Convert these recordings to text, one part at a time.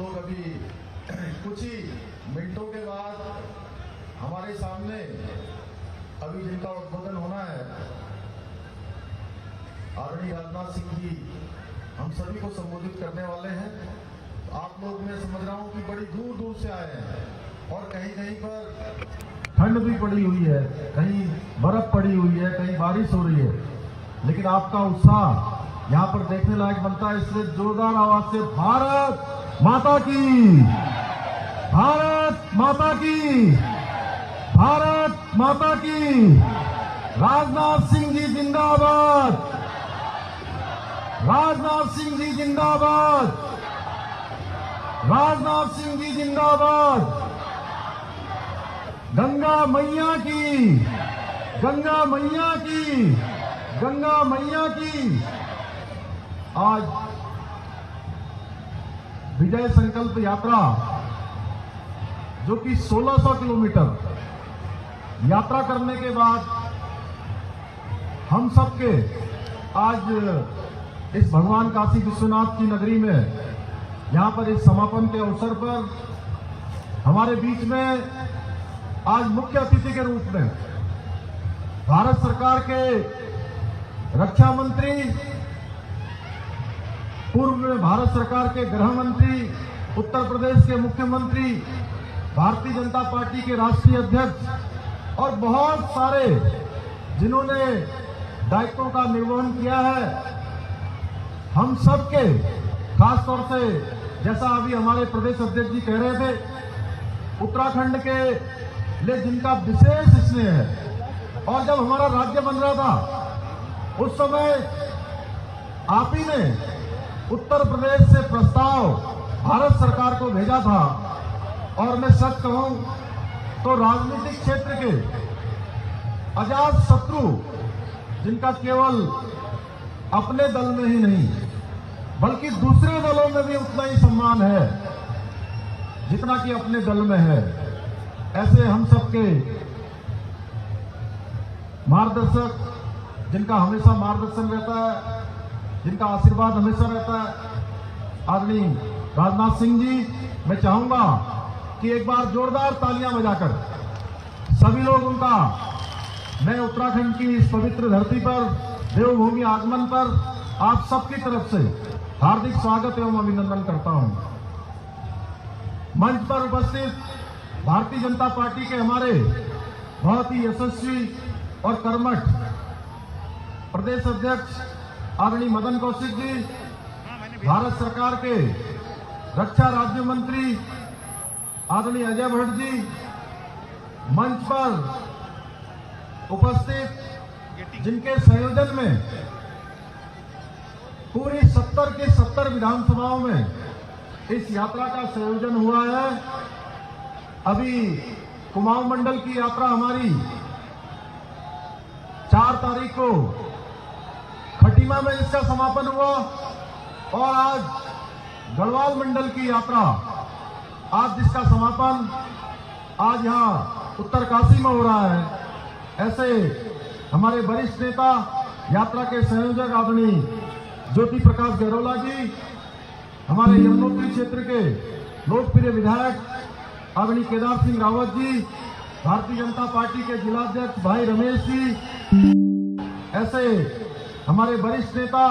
लोग अभी कुछ ही मिनटों के बाद हमारे सामने अभी जिनका उद्बोधन होना है, आदरणीय राजनाथ सिंह जी हम सभी को संबोधित करने वाले हैं। आप लोग मैं समझ रहा हूं कि बड़ी दूर दूर से आए हैं और कहीं कहीं पर ठंड भी पड़ी हुई है, कहीं बर्फ पड़ी हुई है, कहीं बारिश हो रही है, लेकिन आपका उत्साह यहाँ पर देखने लायक बनता है। इसलिए जोरदार आवाज से भारत माता की, भारत माता की, भारत माता की, राजनाथ सिंह जी जिंदाबाद, राजनाथ सिंह जी जिंदाबाद, राजनाथ सिंह जी जिंदाबाद, गंगा मैया की, गंगा मैया की, गंगा मैया की। आज विजय संकल्प यात्रा जो कि 1600 किलोमीटर यात्रा करने के बाद हम सबके आज इस भगवान काशी विश्वनाथ की नगरी में यहां पर इस समापन के अवसर पर हमारे बीच में आज मुख्य अतिथि के रूप में भारत सरकार के रक्षा मंत्री, पूर्व में भारत सरकार के गृह मंत्री, उत्तर प्रदेश के मुख्यमंत्री, भारतीय जनता पार्टी के राष्ट्रीय अध्यक्ष और बहुत सारे जिन्होंने दायित्वों का निर्वहन किया है, हम सबके खास तौर से जैसा अभी हमारे प्रदेश अध्यक्ष जी कह रहे थे, उत्तराखंड के लिए जिनका विशेष स्नेह है। और जब हमारा राज्य बन रहा था उस समय आप ही ने उत्तर प्रदेश से प्रस्ताव भारत सरकार को भेजा था। और मैं सच कहूं तो राजनीतिक क्षेत्र के अजात शत्रु जिनका केवल अपने दल में ही नहीं बल्कि दूसरे दलों में भी उतना ही सम्मान है जितना कि अपने दल में है, ऐसे हम सबके मार्गदर्शक, जिनका हमेशा मार्गदर्शन रहता है, जिनका आशीर्वाद हमेशा रहता है, आदरणीय राजनाथ सिंह जी, मैं चाहूंगा कि एक बार जोरदार तालियां बजाकर सभी लोग उनका, मैं उत्तराखंड की इस पवित्र धरती पर देवभूमि आगमन पर आप सबकी तरफ से हार्दिक स्वागत एवं अभिनंदन करता हूं। मंच पर उपस्थित भारतीय जनता पार्टी के हमारे बहुत ही यशस्वी और कर्मठ प्रदेश अध्यक्ष आदरणीय मदन कौशिक जी, भारत सरकार के रक्षा राज्य मंत्री आदरणीय अजय भट्ट जी, मंच पर उपस्थित जिनके संयोजन में पूरी 70 के 70 विधानसभाओं में इस यात्रा का संयोजन हुआ है। अभी कुमाऊं मंडल की यात्रा हमारी 4 तारीख को खटीमा में इसका समापन हुआ और आज गढ़वाल मंडल की यात्रा, आज जिसका समापन आज यहां उत्तरकाशी में हो रहा है। ऐसे हमारे वरिष्ठ नेता, यात्रा के संयोजक आदरणीय ज्योति प्रकाश गहलोत जी, हमारे यमुनोत्री क्षेत्र के लोकप्रिय विधायक आदरणीय केदार सिंह रावत जी, भारतीय जनता पार्टी के जिलाध्यक्ष भाई रमेश जी, ऐसे हमारे वरिष्ठ नेता,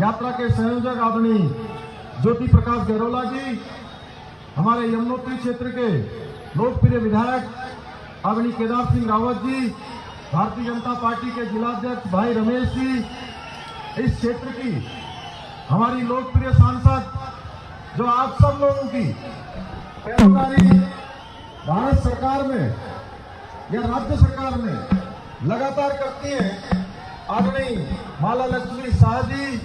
यात्रा के संयोजक आदरणीय ज्योति प्रकाश गहलोत जी, हमारे यमुनोत्री क्षेत्र के लोकप्रिय विधायक आदरणीय केदार सिंह रावत जी, भारतीय जनता पार्टी के जिलाध्यक्ष भाई रमेश जी, इस क्षेत्र की हमारी लोकप्रिय सांसद जो आप सब लोगों की पैरोकारी भारत सरकार में या राज्य सरकार में लगातार करती हैं, आदरणीय माला लक्ष्मी शाह जी,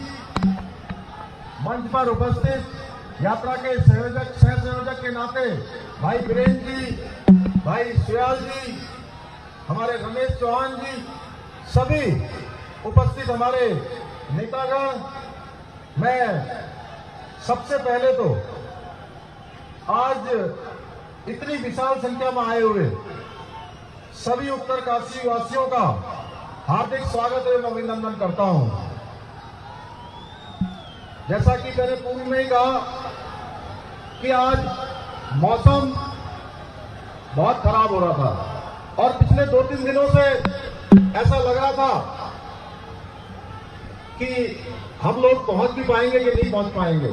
मंच पर उपस्थित यात्रा के संयोजक, सह संयोजक के नाते भाई बीरेन जी, भाई सुयाल जी, हमारे रमेश चौहान जी, सभी उपस्थित हमारे नेतागण, मैं सबसे पहले तो आज इतनी विशाल संख्या में आए हुए सभी उत्तरकाशी वासियों का हार्दिक स्वागत एवं अभिनंदन करता हूं। जैसा कि मैंने पूर्व में ही कहा कि आज मौसम बहुत खराब हो रहा था और पिछले 2-3 दिनों से ऐसा लग रहा था कि हम लोग पहुंच भी पाएंगे कि नहीं पहुंच पाएंगे।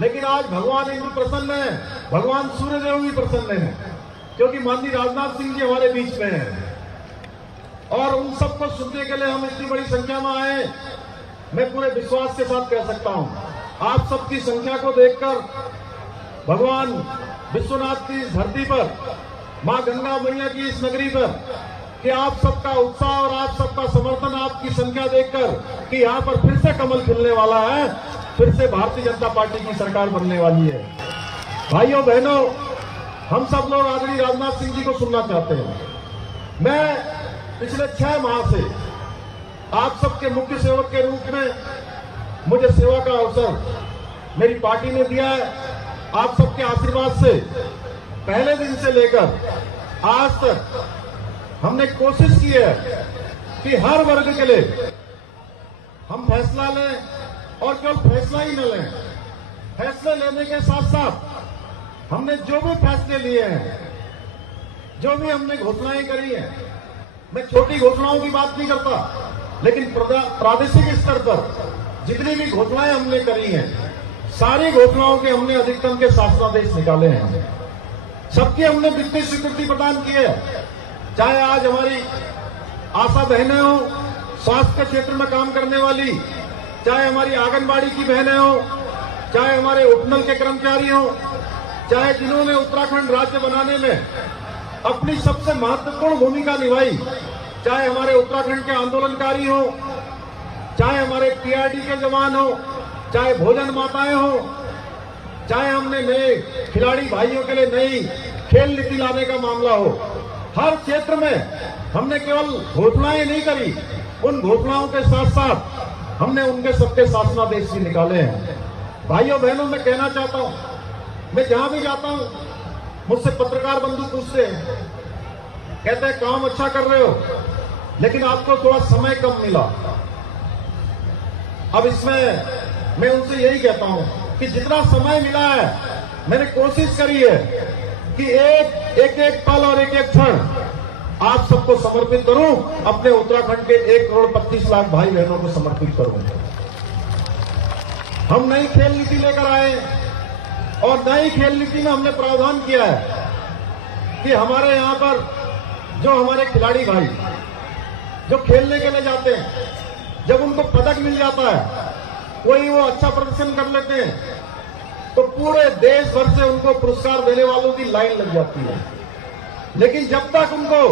लेकिन आज भगवान इंद्र प्रसन्न है, भगवान सूर्यदेव भी प्रसन्न है, क्योंकि माननीय राजनाथ सिंह जी हमारे बीच में हैं और उन सबको सुनने के लिए हम इतनी बड़ी संख्या में आए। मैं पूरे विश्वास के साथ कह सकता हूं, आप सबकी संख्या को देखकर भगवान विश्वनाथ की इस धरती पर, मां गंगा मैया की इस नगरी पर, कि आप सबका उत्साह और आप सबका समर्थन, आपकी संख्या देखकर कि यहां पर फिर से कमल खिलने वाला है, फिर से भारतीय जनता पार्टी की सरकार बनने वाली है। भाइयों बहनों, हम सब लोग आदरणीय राजनाथ सिंह जी को सुनना चाहते हैं। मैं पिछले 6 माह से आप सबके मुख्य सेवक के रूप में मुझे सेवा का अवसर मेरी पार्टी ने दिया है। आप सबके आशीर्वाद से पहले दिन से लेकर आज तक हमने कोशिश की है कि हर वर्ग के लिए हम फैसला लें और केवल फैसला ही न लें, फैसले लेने के साथ साथ हमने जो भी फैसले लिए हैं, जो भी हमने घोषणाएं करी हैं, मैं छोटी घोषणाओं की बात नहीं करता, लेकिन प्रादेशिक स्तर पर जितनी भी घोषणाएं हमने करी हैं, सारी घोषणाओं के हमने अधिकतम के शासनादेश निकाले हैं। सबकी हमने वित्तीय स्वीकृति प्रदान की है, चाहे आज हमारी आशा बहनें हो, स्वास्थ्य के क्षेत्र में काम करने वाली, चाहे हमारी आंगनबाड़ी की बहनें हो, चाहे हमारे उपनल के कर्मचारी हो, चाहे जिन्होंने उत्तराखंड राज्य बनाने में अपनी सबसे महत्वपूर्ण भूमिका निभाई, चाहे हमारे उत्तराखंड के आंदोलनकारी हो, चाहे हमारे टीआरडी के जवान हो, चाहे भोजन माताएं हो, चाहे हमने नए खिलाड़ी भाइयों के लिए नई खेल नीति लाने का मामला हो, हर क्षेत्र में हमने केवल घोषणाएं नहीं करी, उन घोषणाओं के साथ साथ हमने उनके सबके शासनादेश भी निकाले हैं। भाइयों बहनों, मैं कहना चाहता हूं, मैं जहां भी जाता हूं मुझसे पत्रकार बंधु पूछते हैं, कहते हैं काम अच्छा कर रहे हो, लेकिन आपको थोड़ा समय कम मिला। अब इसमें मैं उनसे यही कहता हूं कि जितना समय मिला है, मैंने कोशिश करी है कि एक पल और एक क्षण आप सबको समर्पित करूं, अपने उत्तराखंड के 1,25,00,000 भाई बहनों को समर्पित करूं। हम नई खेल नीति लेकर आए और नई खेल नीति में हमने प्रावधान किया है कि हमारे यहां पर जो हमारे खिलाड़ी भाई जो खेलने के लिए जाते हैं, जब उनको पदक मिल जाता है, कोई वो अच्छा प्रदर्शन कर लेते हैं, तो पूरे देश भर से उनको पुरस्कार देने वालों की लाइन लग जाती है। लेकिन जब तक उनको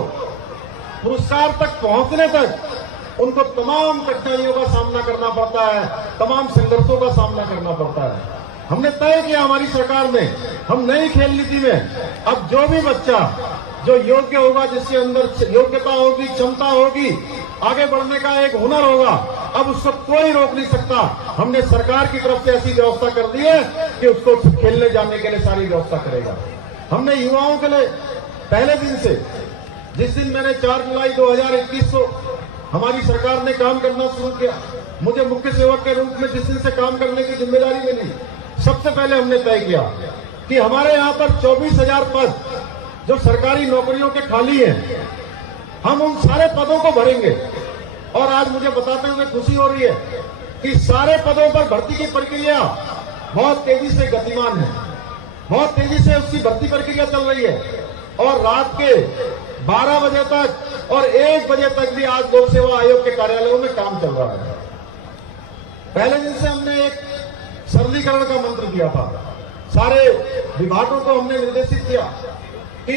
पुरस्कार तक पहुंचने तक उनको तमाम कठिनाइयों का सामना करना पड़ता है, तमाम संघर्षों का सामना करना पड़ता है। हमने तय किया हमारी सरकार ने, हम नई खेल नीति में अब जो भी बच्चा जो योग्य होगा, जिसके अंदर योग्यता होगी, क्षमता होगी, आगे बढ़ने का एक हुनर होगा, अब उसको कोई रोक नहीं सकता। हमने सरकार की तरफ से ऐसी व्यवस्था कर दी है कि उसको खेलने जाने के लिए सारी व्यवस्था करेगा। हमने युवाओं के लिए पहले दिन से, जिस दिन मैंने 4 जुलाई 2021 को हमारी सरकार ने काम करना शुरू किया, मुझे मुख्य सेवक के रूप में जिस दिन से काम करने की जिम्मेदारी मिली, सबसे पहले हमने तय किया कि हमारे यहाँ पर 24,000 पद जो सरकारी नौकरियों के खाली हैं, हम उन सारे पदों को भरेंगे। और आज मुझे बताते हुए खुशी हो रही है कि सारे पदों पर भर्ती की प्रक्रिया बहुत तेजी से गतिमान है, बहुत तेजी से उसकी भर्ती प्रक्रिया चल रही है और रात के 12 बजे तक और 1 बजे तक भी आज लोक सेवा आयोग के कार्यालयों में काम चल रहा है। पहले दिन से हमने एक सरलीकरण का मंत्र दिया था, सारे विभागों को हमने निर्देशित किया कि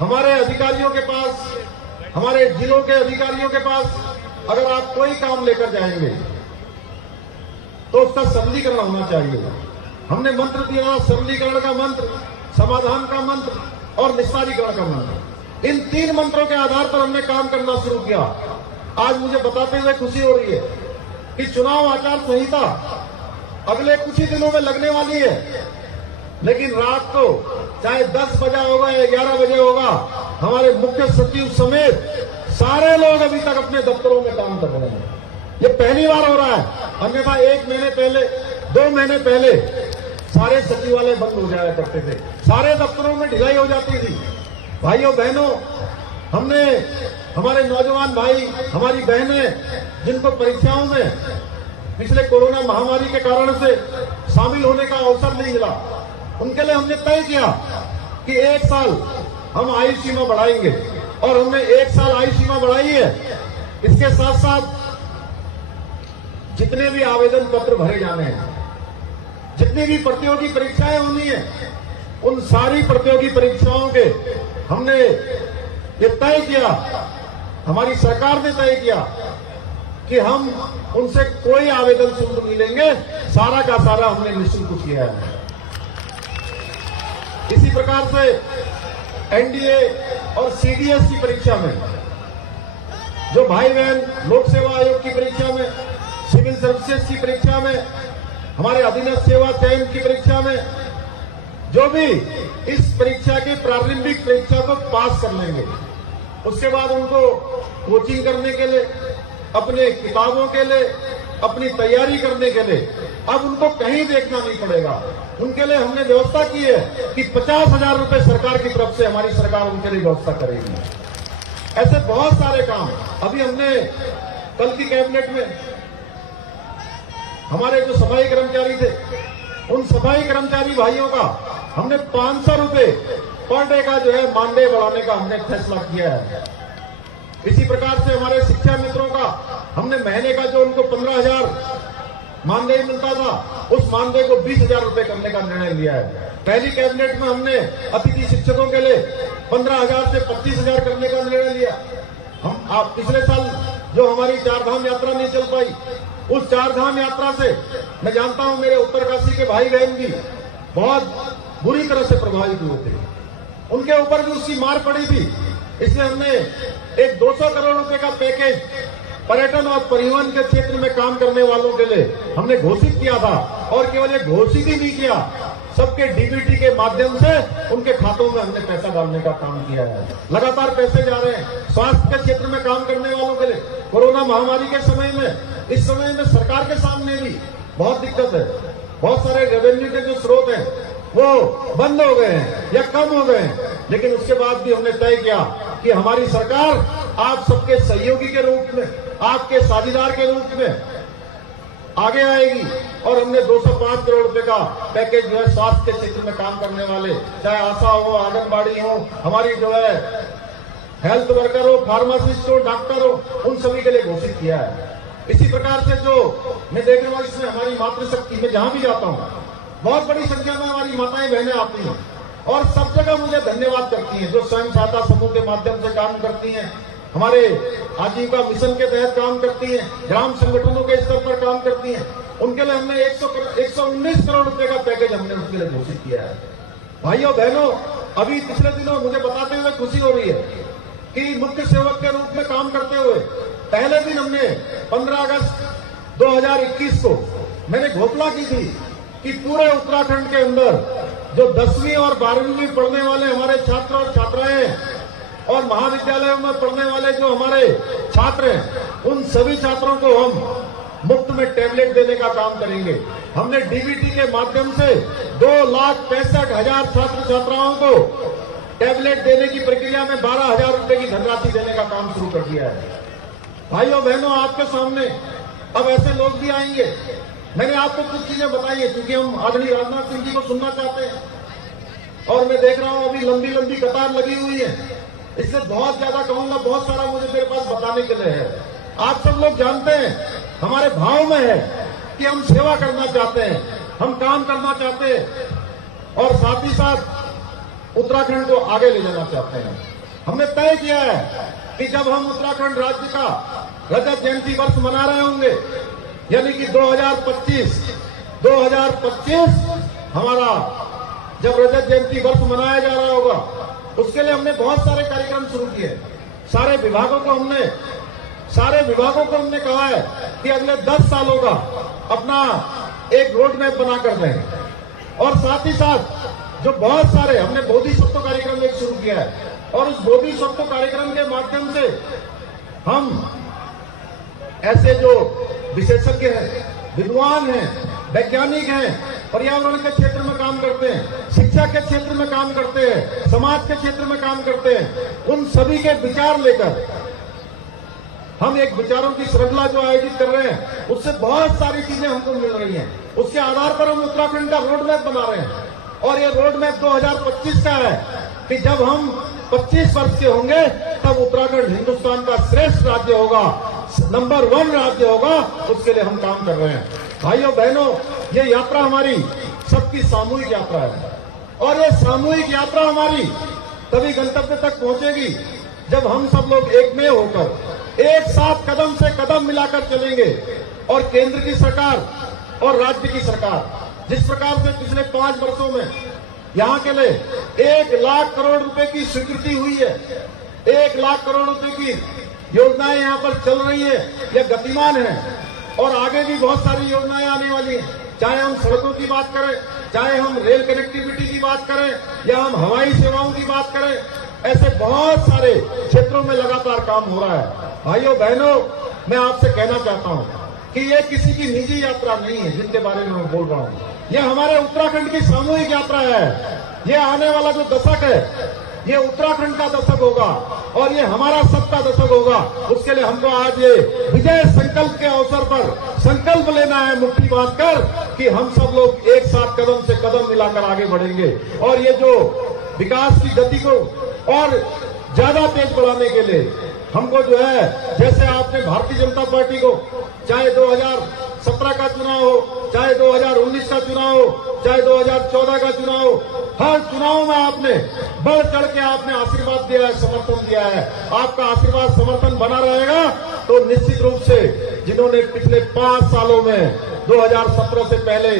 हमारे अधिकारियों के पास, हमारे जिलों के अधिकारियों के पास अगर आप कोई काम लेकर जाएंगे तो उसका सरलीकरण होना चाहिए। हमने मंत्र दिया, सरलीकरण का मंत्र, समाधान का मंत्र और निस्तारीकरण का मंत्र। इन 3 मंत्रों के आधार पर हमने काम करना शुरू किया। आज मुझे बताते हुए खुशी हो रही है कि चुनाव आचार संहिता अगले कुछ ही दिनों में लगने वाली है, लेकिन रात को चाहे 10 बजा होगा या 11 बजे होगा, हमारे मुख्य सचिव समेत सारे लोग अभी तक अपने दफ्तरों में काम कर रहे हैं। ये पहली बार हो रहा है, अन्यथा 1 महीने पहले, 2 महीने पहले सारे सचिवालय बंद हो जाया करते थे, सारे दफ्तरों में ढिलाई हो जाती थी। भाइयों बहनों, हमने हमारे नौजवान भाई, हमारी बहनें जिनको परीक्षाओं में पिछले कोरोना महामारी के कारण से शामिल होने का अवसर नहीं मिला, उनके लिए हमने तय किया कि 1 साल हम आयु सीमा बढ़ाएंगे, और हमने 1 साल आयु सीमा बढ़ाई है। इसके साथ साथ जितने भी आवेदन पत्र भरे जाने हैं, जितनी भी प्रतियोगी परीक्षाएं होनी है, उन सारी प्रतियोगी परीक्षाओं के हमने ये तय किया, हमारी सरकार ने तय किया कि हम उनसे कोई आवेदन शुल्क नहीं लेंगे, सारा का सारा हमने निःशुल्क किया है। इसी प्रकार से एनडीए और सीडीएस की परीक्षा में जो भाई बहन लोक सेवा आयोग की परीक्षा में, सिविल सर्विसेज की परीक्षा में, हमारे अधीनस्थ सेवा चयन की परीक्षा में जो भी इस परीक्षा के प्रारंभिक परीक्षा को पास कर लेंगे, उसके बाद उनको कोचिंग करने के लिए, अपने किताबों के लिए, अपनी तैयारी करने के लिए अब उनको कहीं देखना नहीं पड़ेगा। उनके लिए हमने व्यवस्था की है कि 50,000 रुपए सरकार की तरफ से हमारी सरकार उनके लिए व्यवस्था करेगी। ऐसे बहुत सारे काम अभी हमने कल की कैबिनेट में हमारे जो सफाई कर्मचारी थे, उन सफाई कर्मचारी भाइयों का हमने 500 रुपए पर डे का जो है मानदेय बढ़ाने का हमने फैसला किया है। इसी प्रकार से हमारे शिक्षा मित्रों का हमने महीने का जो उनको 15,000 मानदेय मिलता था, उस मानदेय को 20,000 रुपए करने का निर्णय लिया है। पहली कैबिनेट में हमने अतिथि शिक्षकों के लिए 15,000 से 25,000 करने का निर्णय लिया। आप पिछले साल जो हमारी 4 धाम यात्रा नहीं चल पाई, उस 4 धाम यात्रा से मैं जानता हूं मेरे उत्तरकाशी के भाई बहन भी बहुत बुरी तरह से प्रभावित हुए थे, उनके ऊपर भी उसकी मार पड़ी थी। इसलिए हमने एक 200 करोड़ रुपए का पैकेज पर्यटन और परिवहन के क्षेत्र में काम करने वालों के लिए हमने घोषित किया था, और केवल ये घोषित ही नहीं किया, सबके डीबीटी के माध्यम से उनके खातों में हमने पैसा डालने का काम किया है। लगातार पैसे जा रहे हैं स्वास्थ्य के क्षेत्र में काम करने वालों के लिए। कोरोना महामारी के समय में, इस समय में सरकार के सामने भी बहुत दिक्कत है, बहुत सारे रेवेन्यू के जो स्रोत हैं वो बंद हो गए हैं या कम हो गए हैं, लेकिन उसके बाद भी हमने तय किया कि हमारी सरकार आप सबके सहयोगी के रूप में, आपके साझेदार के रूप में आगे आएगी, और हमने 205 करोड़ रुपए का पैकेज जो है स्वास्थ्य के क्षेत्र में काम करने वाले, चाहे आशा हो, आंगनबाड़ी हो, हमारी जो है हेल्थ वर्कर हो, फार्मासिस्ट हो, डॉक्टर हो, उन सभी के लिए घोषित किया है। इसी प्रकार से जो मैं देख रहा हूं, इसमें हमारी मातृशक्ति में जहां भी जाता हूं बहुत बड़ी संख्या में हमारी माताएं बहनें आती हैं, और सब जगह मुझे धन्यवाद करती हैं। जो स्वयं सहायता समूह के माध्यम से काम करती हैं, हमारे आजीविका मिशन के तहत काम करती हैं, ग्राम संगठनों के स्तर पर काम करती हैं, उनके लिए हमने 119 करोड़ रुपए का पैकेज हमने उसके लिए घोषित किया है। भाइयों बहनों, अभी पिछले दिनों मुझे बताते हुए खुशी हो रही है कि मुख्य सेवक के रूप में काम करते हुए पहले दिन हमने 15 अगस्त 2021 को मैंने घोषणा की थी कि पूरे उत्तराखंड के अंदर जो 10वीं और 12वीं में पढ़ने वाले हमारे छात्र और छात्राएं और महाविद्यालयों में पढ़ने वाले जो हमारे छात्र हैं, उन सभी छात्रों को हम मुफ्त में टैबलेट देने का काम करेंगे। हमने डीबीटी के माध्यम से 2,65,000 छात्र छात्राओं को टैबलेट देने की प्रक्रिया में 12,000 रुपए की धनराशि देने का काम शुरू कर दिया है। भाइयों बहनों, आपके सामने अब ऐसे लोग भी आएंगे। मैंने आपको कुछ चीजें बताई है क्योंकि हम आदरणीय राजनाथ सिंह जी को सुनना चाहते हैं, और मैं देख रहा हूं अभी लंबी लंबी कतार लगी हुई है। इससे बहुत ज्यादा कहूंगा, बहुत सारा मुझे मेरे पास बताने के लिए है। आप सब लोग जानते हैं, हमारे भाव में है कि हम सेवा करना चाहते हैं, हम काम करना चाहते हैं, और साथ ही साथ उत्तराखंड को आगे ले जाना चाहते हैं। हमने तय किया है कि जब हम उत्तराखंड राज्य का रजत जयंती वर्ष मना रहे होंगे, यानी कि 2025 हमारा जब रजत जयंती वर्ष मनाया जा रहा होगा, उसके लिए हमने बहुत सारे कार्यक्रम शुरू किए। सारे विभागों को हमने कहा है कि अगले 10 सालों का अपना एक रोड मैप बनाकर दें, और साथ ही साथ जो बहुत सारे हमने बोधिसत्व कार्यक्रम एक शुरू किया है, और उस बोधिसत्व कार्यक्रम के माध्यम से हम ऐसे जो विशेषज्ञ हैं, विद्वान हैं, वैज्ञानिक हैं, पर्यावरण के क्षेत्र में काम करते हैं, शिक्षा के क्षेत्र में काम करते हैं, समाज के क्षेत्र में काम करते हैं, उन सभी के विचार लेकर हम एक विचारों की श्रृंखला जो आयोजित कर रहे हैं, उससे बहुत सारी चीजें हमको मिल रही हैं। उसके आधार पर हम उत्तराखंड का रोड मैप बना रहे हैं और ये रोड मैप 2025 का है कि जब हम 25 वर्ष के होंगे तब उत्तराखंड हिंदुस्तान का श्रेष्ठ राज्य होगा, नंबर 1 राज्य होगा। उसके लिए हम काम कर रहे हैं। भाइयों बहनों, ये यात्रा हमारी सबकी सामूहिक यात्रा है और ये सामूहिक यात्रा हमारी तभी गंतव्य तक पहुंचेगी जब हम सब लोग एक में होकर एक साथ कदम से कदम मिलाकर चलेंगे। और केंद्र की सरकार और राज्य की सरकार जिस प्रकार से पिछले 5 वर्षों में यहाँ के लिए 1 लाख करोड़ रुपए की स्वीकृति हुई है, 1 लाख करोड़ रुपए की योजनाएं यहाँ पर चल रही है, यह गतिमान है और आगे भी बहुत सारी योजनाएं आने वाली हैं। चाहे हम सड़कों की बात करें, चाहे हम रेल कनेक्टिविटी की बात करें या हम हवाई सेवाओं की बात करें, ऐसे बहुत सारे क्षेत्रों में लगातार काम हो रहा है। भाइयों बहनों, मैं आपसे कहना चाहता हूं कि ये किसी की निजी यात्रा नहीं है जिनके बारे में मैं बोल रहा हूं, यह हमारे उत्तराखंड की सामूहिक यात्रा है। ये आने वाला जो दशक है, ये उत्तराखंड का दशक होगा और ये हमारा सबका दशक होगा। उसके लिए हमको आज ये विजय संकल्प के अवसर पर संकल्प लेना है, मुट्ठी बांधकर, कि हम सब लोग एक साथ कदम से कदम मिलाकर आगे बढ़ेंगे और ये जो विकास की गति को और ज्यादा तेज बढ़ाने के लिए हमको जो है, जैसे आपने भारतीय जनता पार्टी को चाहे 2017 का चुनाव हो, चाहे 2019 का चुनाव हो, चाहे 2014 का चुनाव हो, हर चुनाव में आपने बढ़ चढ़ के आपने आशीर्वाद दिया है, समर्थन दिया है। आपका आशीर्वाद समर्थन बना रहेगा तो निश्चित रूप से जिन्होंने पिछले 5 सालों में 2017 से पहले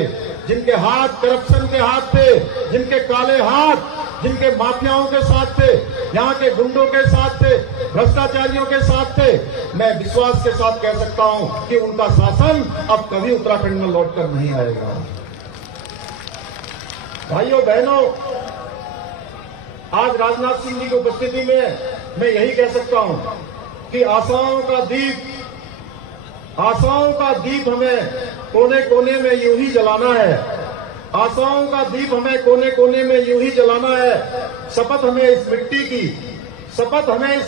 जिनके हाथ करप्शन के हाथ थे, जिनके काले हाथ, जिनके माफियाओं के साथ थे, यहाँ के गुंडों के साथ थे, भ्रष्टाचारियों के साथ थे, मैं विश्वास के साथ कह सकता हूं कि उनका शासन अब कभी उत्तराखंड में लौटकर नहीं आएगा। भाइयों बहनों, आज राजनाथ सिंह जी की उपस्थिति में मैं यही कह सकता हूं कि आशाओं का दीप हमें कोने कोने में यूं ही जलाना है। आशाओं का दीप हमें कोने कोने में यूं ही जलाना है। शपथ हमें इस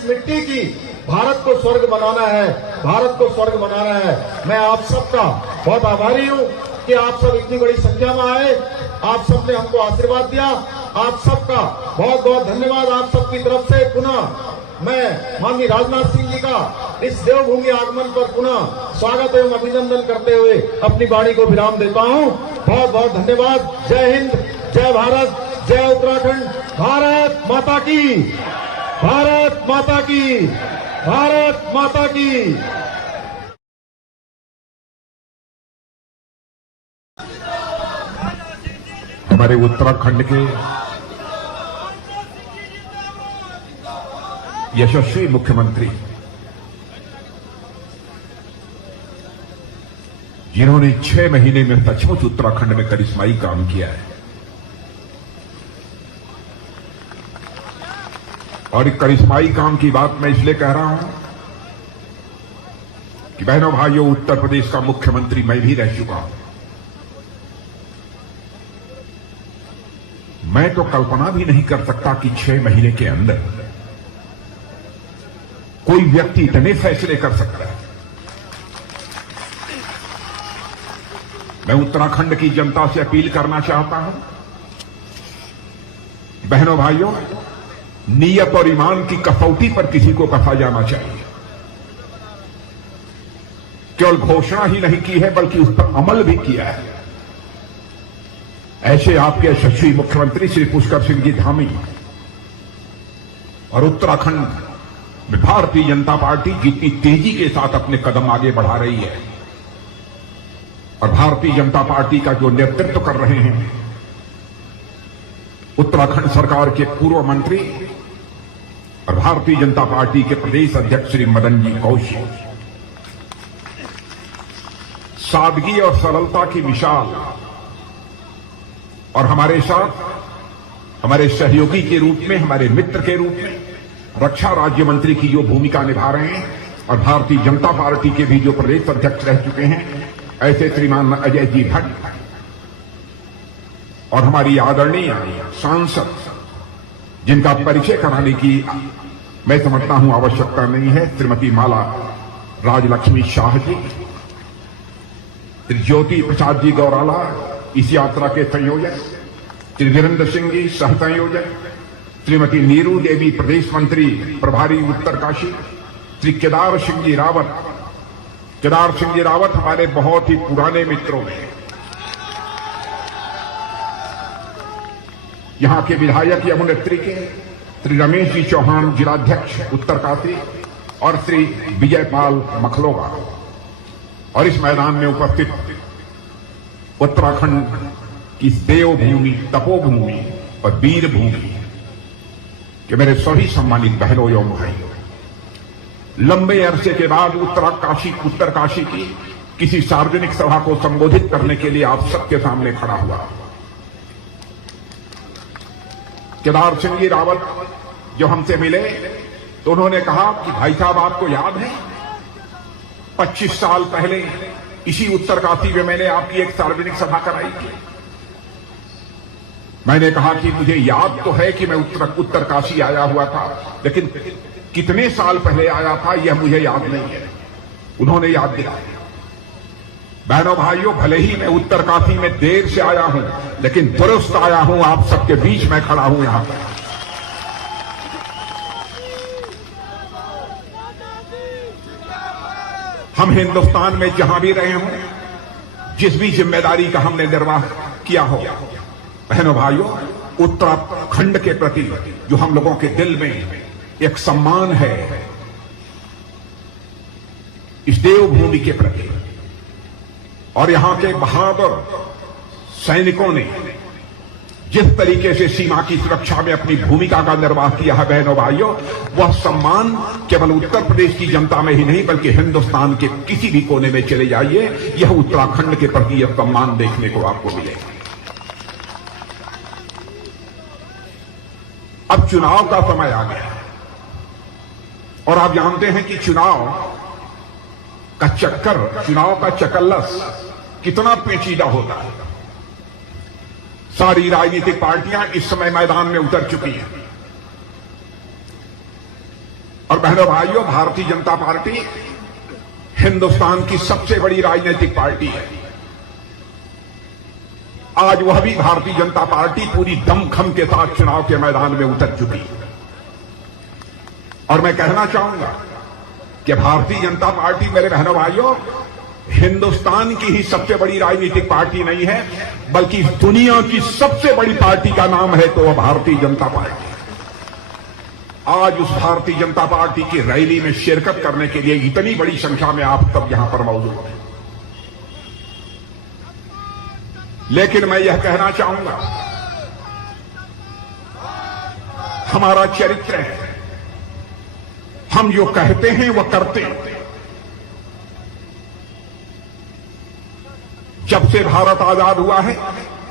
मिट्टी की भारत को स्वर्ग बनाना है, भारत को स्वर्ग बनाना है। मैं आप सबका बहुत आभारी हूं कि आप सब इतनी बड़ी संख्या में आए, आप सबने हमको आशीर्वाद दिया। आप सबका बहुत बहुत धन्यवाद। आप सबकी तरफ से पुनः मैं माननीय राजनाथ सिंह जी का इस देवभूमि आगमन पर पुनः स्वागत एवं अभिनंदन करते हुए अपनी वाणी को विराम देता हूं। बहुत बहुत धन्यवाद। जय हिंद, जय भारत, जय उत्तराखंड। भारत माता की, भारत माता की, भारत माता की। हमारे उत्तराखंड के यशस्वी मुख्यमंत्री जिन्होंने 6 महीने में सचमुच उत्तराखंड में करिश्माई काम किया है और एक करिश्माई काम की बात मैं इसलिए कह रहा हूं कि बहनों भाइयों, उत्तर प्रदेश का मुख्यमंत्री मैं भी रह चुका हूं। मैं तो कल्पना भी नहीं कर सकता कि 6 महीने के अंदर कोई व्यक्ति इतने फैसले कर सकता है। मैं उत्तराखंड की जनता से अपील करना चाहता हूं, बहनों भाइयों, नीयत और ईमान की कसौटी पर किसी को कसा जाना चाहिए। केवल घोषणा ही नहीं की है बल्कि उस पर अमल भी किया है। ऐसे आपके यशस्वी मुख्यमंत्री श्री पुष्कर सिंह जी धामी और उत्तराखंड में भारतीय जनता पार्टी जितनी तेजी के साथ अपने कदम आगे बढ़ा रही है और भारतीय जनता पार्टी का जो नेतृत्व कर रहे हैं उत्तराखंड सरकार के पूर्व मंत्री और भारतीय जनता पार्टी के प्रदेश अध्यक्ष श्री मदन जी कौशिक, सादगी और सरलता की मिसाल और हमारे साथ हमारे सहयोगी के रूप में, हमारे मित्र के रूप में रक्षा राज्य मंत्री की जो भूमिका निभा रहे हैं और भारतीय जनता पार्टी के भी जो प्रदेश अध्यक्ष रह चुके हैं, ऐसे श्रीमान अजय जी भट्ट और हमारी आदरणीय सांसद जिनका परिचय कराने की मैं समझता हूं आवश्यकता नहीं है, श्रीमती माला राजलक्ष्मी शाह जी, श्री ज्योति प्रसाद जी गौराला इस यात्रा के संयोजक, श्री वीरेंद्र सिंह जी सह संयोजक, श्रीमती नीरू देवी प्रदेश मंत्री प्रभारी उत्तरकाशी, श्री केदार सिंह जी रावत। केदार सिंह जी रावत हमारे बहुत ही पुराने मित्रों में, यहां के विधायक यमुनेत्री के श्री रमेश जी चौहान जिलाध्यक्ष उत्तरकाशी और श्री विजयपाल मखलोगा, और इस मैदान में उपस्थित उत्तराखंड की देवभूमि, तपोभूमि और वीरभूमि के मेरे सभी सम्मानित बहनों एवं भाइयों, लंबे अरसे के बाद उत्तरकाशी की किसी सार्वजनिक सभा को संबोधित करने के लिए आप सबके सामने खड़ा हुआ। केदार सिंह जी रावत जो हमसे मिले तो उन्होंने कहा कि भाई साहब आपको याद है 25 साल पहले इसी उत्तरकाशी में मैंने आपकी एक सार्वजनिक सभा कराई थी। मैंने कहा कि मुझे याद तो है कि मैं उत्तरकाशी आया हुआ था, लेकिन कितने साल पहले आया था यह मुझे याद नहीं है। उन्होंने याद दिलाया। बहनों भाइयों, भले ही मैं उत्तरकाशी में देर से आया हूं, लेकिन दुरुस्त आया हूं, आप सबके बीच में खड़ा हूं यहां पर। हम हिंदुस्तान में जहां भी रहे हों, जिस भी जिम्मेदारी का हमने निर्वाह किया हो, बहनों भाइयों, उत्तराखंड के प्रति जो हम लोगों के दिल में एक सम्मान है, इस देवभूमि के प्रति, और यहां के बहादुर सैनिकों ने जिस तरीके से सीमा की सुरक्षा में अपनी भूमिका का निर्वाह किया है, बहनों भाइयों, वह सम्मान केवल उत्तर प्रदेश की जनता में ही नहीं बल्कि हिंदुस्तान के किसी भी कोने में चले जाइए, यह उत्तराखंड के प्रति यह सम्मान देखने को आपको मिलेगा। अब चुनाव का समय आ गया और आप जानते हैं कि चुनाव का चक्कर, चुनाव का चकल्लस कितना पेचीदा होता है। सारी राजनीतिक पार्टियां इस समय मैदान में उतर चुकी हैं और बहनों भाइयों, भारतीय जनता पार्टी हिंदुस्तान की सबसे बड़ी राजनीतिक पार्टी है। आज वह भी भारतीय जनता पार्टी पूरी दमखम के साथ चुनाव के मैदान में उतर चुकी है। और मैं कहना चाहूंगा कि भारतीय जनता पार्टी, मेरे बहनों भाइयों, हिंदुस्तान की ही सबसे बड़ी राजनीतिक पार्टी नहीं है, बल्कि दुनिया की सबसे बड़ी पार्टी का नाम है तो वह भारतीय जनता पार्टी। आज उस भारतीय जनता पार्टी की रैली में शिरकत करने के लिए इतनी बड़ी संख्या में आप सब यहां पर मौजूद हैं। लेकिन मैं यह कहना चाहूंगा, हमारा चरित्र है, हम जो कहते हैं वह करते हैं। जब से भारत आजाद हुआ है,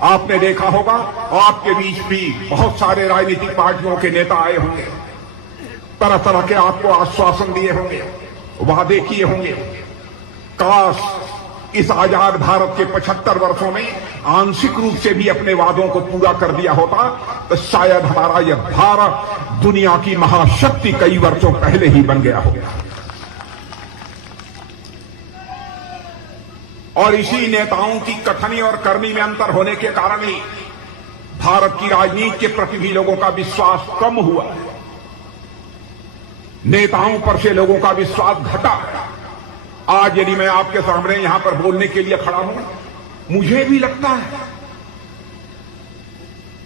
आपने देखा होगा, आपके बीच भी बहुत सारे राजनीतिक पार्टियों के नेता आए होंगे, तरह तरह के आपको आश्वासन दिए होंगे, वादे किए होंगे। काश इस आजाद भारत के 75 वर्षों में आंशिक रूप से भी अपने वादों को पूरा कर दिया होता तो शायद हमारा यह भारत दुनिया की महाशक्ति कई वर्षों पहले ही बन गया होगा। और इसी नेताओं की कथनी और करनी में अंतर होने के कारण ही भारत की राजनीति के प्रति भी लोगों का विश्वास कम हुआ है। नेताओं पर से लोगों का विश्वास घटा है। आज यदि मैं आपके सामने यहां पर बोलने के लिए खड़ा हूं, मुझे भी लगता है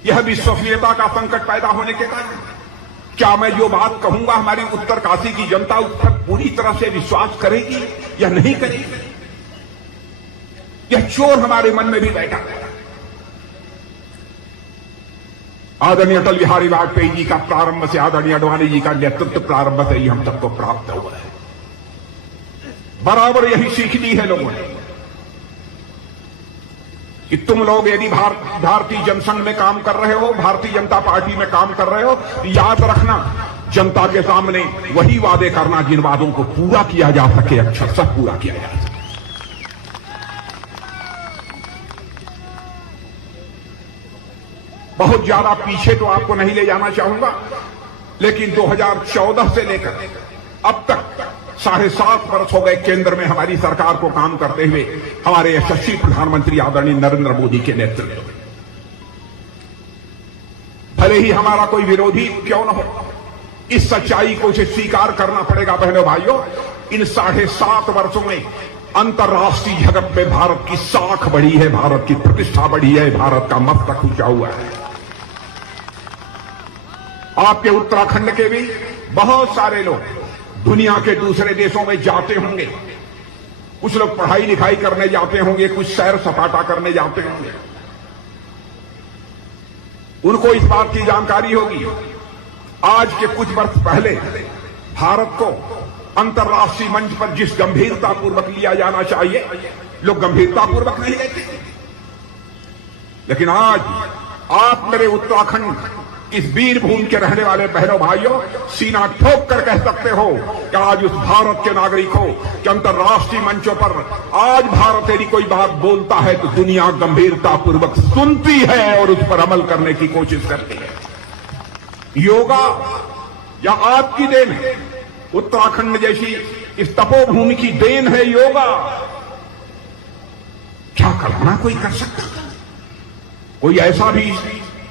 यह विश्वसनीयता का संकट पैदा होने के कारण क्या मैं जो बात कहूंगा हमारी उत्तरकाशी की जनता उस पर पूरी तरह से विश्वास करेगी या नहीं करेगी। यह चोर हमारे मन में भी बैठा है। आदरणीय अटल बिहारी वाजपेयी जी का प्रारंभ से आदरणीय अडवाणी जी का नेतृत्व प्रारंभ से ही हम सबको प्राप्त हुआ है। बराबर यही सीख दी है लोगों ने कि तुम लोग यदि भारतीय जनसंघ में काम कर रहे हो, भारतीय जनता पार्टी में काम कर रहे हो, याद रखना जनता के सामने वही वादे करना जिन वादों को पूरा किया जा सके, अक्षरशः पूरा किया जा सके। बहुत ज्यादा पीछे तो आपको नहीं ले जाना चाहूंगा, लेकिन 2014 से लेकर अब तक 7.5 वर्ष हो गए केंद्र में हमारी सरकार को काम करते हुए, हमारे यशस्वी प्रधानमंत्री आदरणीय नरेंद्र मोदी के नेतृत्व में। भले ही हमारा कोई विरोधी क्यों न हो, इस सच्चाई को उसे स्वीकार करना पड़ेगा। बहनों भाइयों, इन 7.5 वर्षों में अंतर्राष्ट्रीय जगत में भारत की साख बढ़ी है, भारत की प्रतिष्ठा बढ़ी है, भारत का मस्तक ऊंचा हुआ है। आपके उत्तराखंड के भी बहुत सारे लोग दुनिया के दूसरे देशों में जाते होंगे, कुछ लोग पढ़ाई लिखाई करने जाते होंगे, कुछ सैर सपाटा करने जाते होंगे। उनको इस बात की जानकारी होगी, आज के कुछ वर्ष पहले भारत को अंतर्राष्ट्रीय मंच पर जिस गंभीरतापूर्वक लिया जाना चाहिए, लोग गंभीरतापूर्वक नहीं लेते। लेकिन आज आप मेरे उत्तराखंड इस वीर भूमि के रहने वाले बहनों भाइयों, सीना ठोक कर कह सकते हो कि आज उस भारत के नागरिक हो कि अंतर्राष्ट्रीय मंचों पर आज भारत यदि कोई बात बोलता है तो दुनिया गंभीरतापूर्वक सुनती है और उस पर अमल करने की कोशिश करती है। योगा या आपकी देन है, उत्तराखंड जैसी इस तपोभूमि की देन है योगा। क्या कल्पना कोई कर सकता? कोई ऐसा भी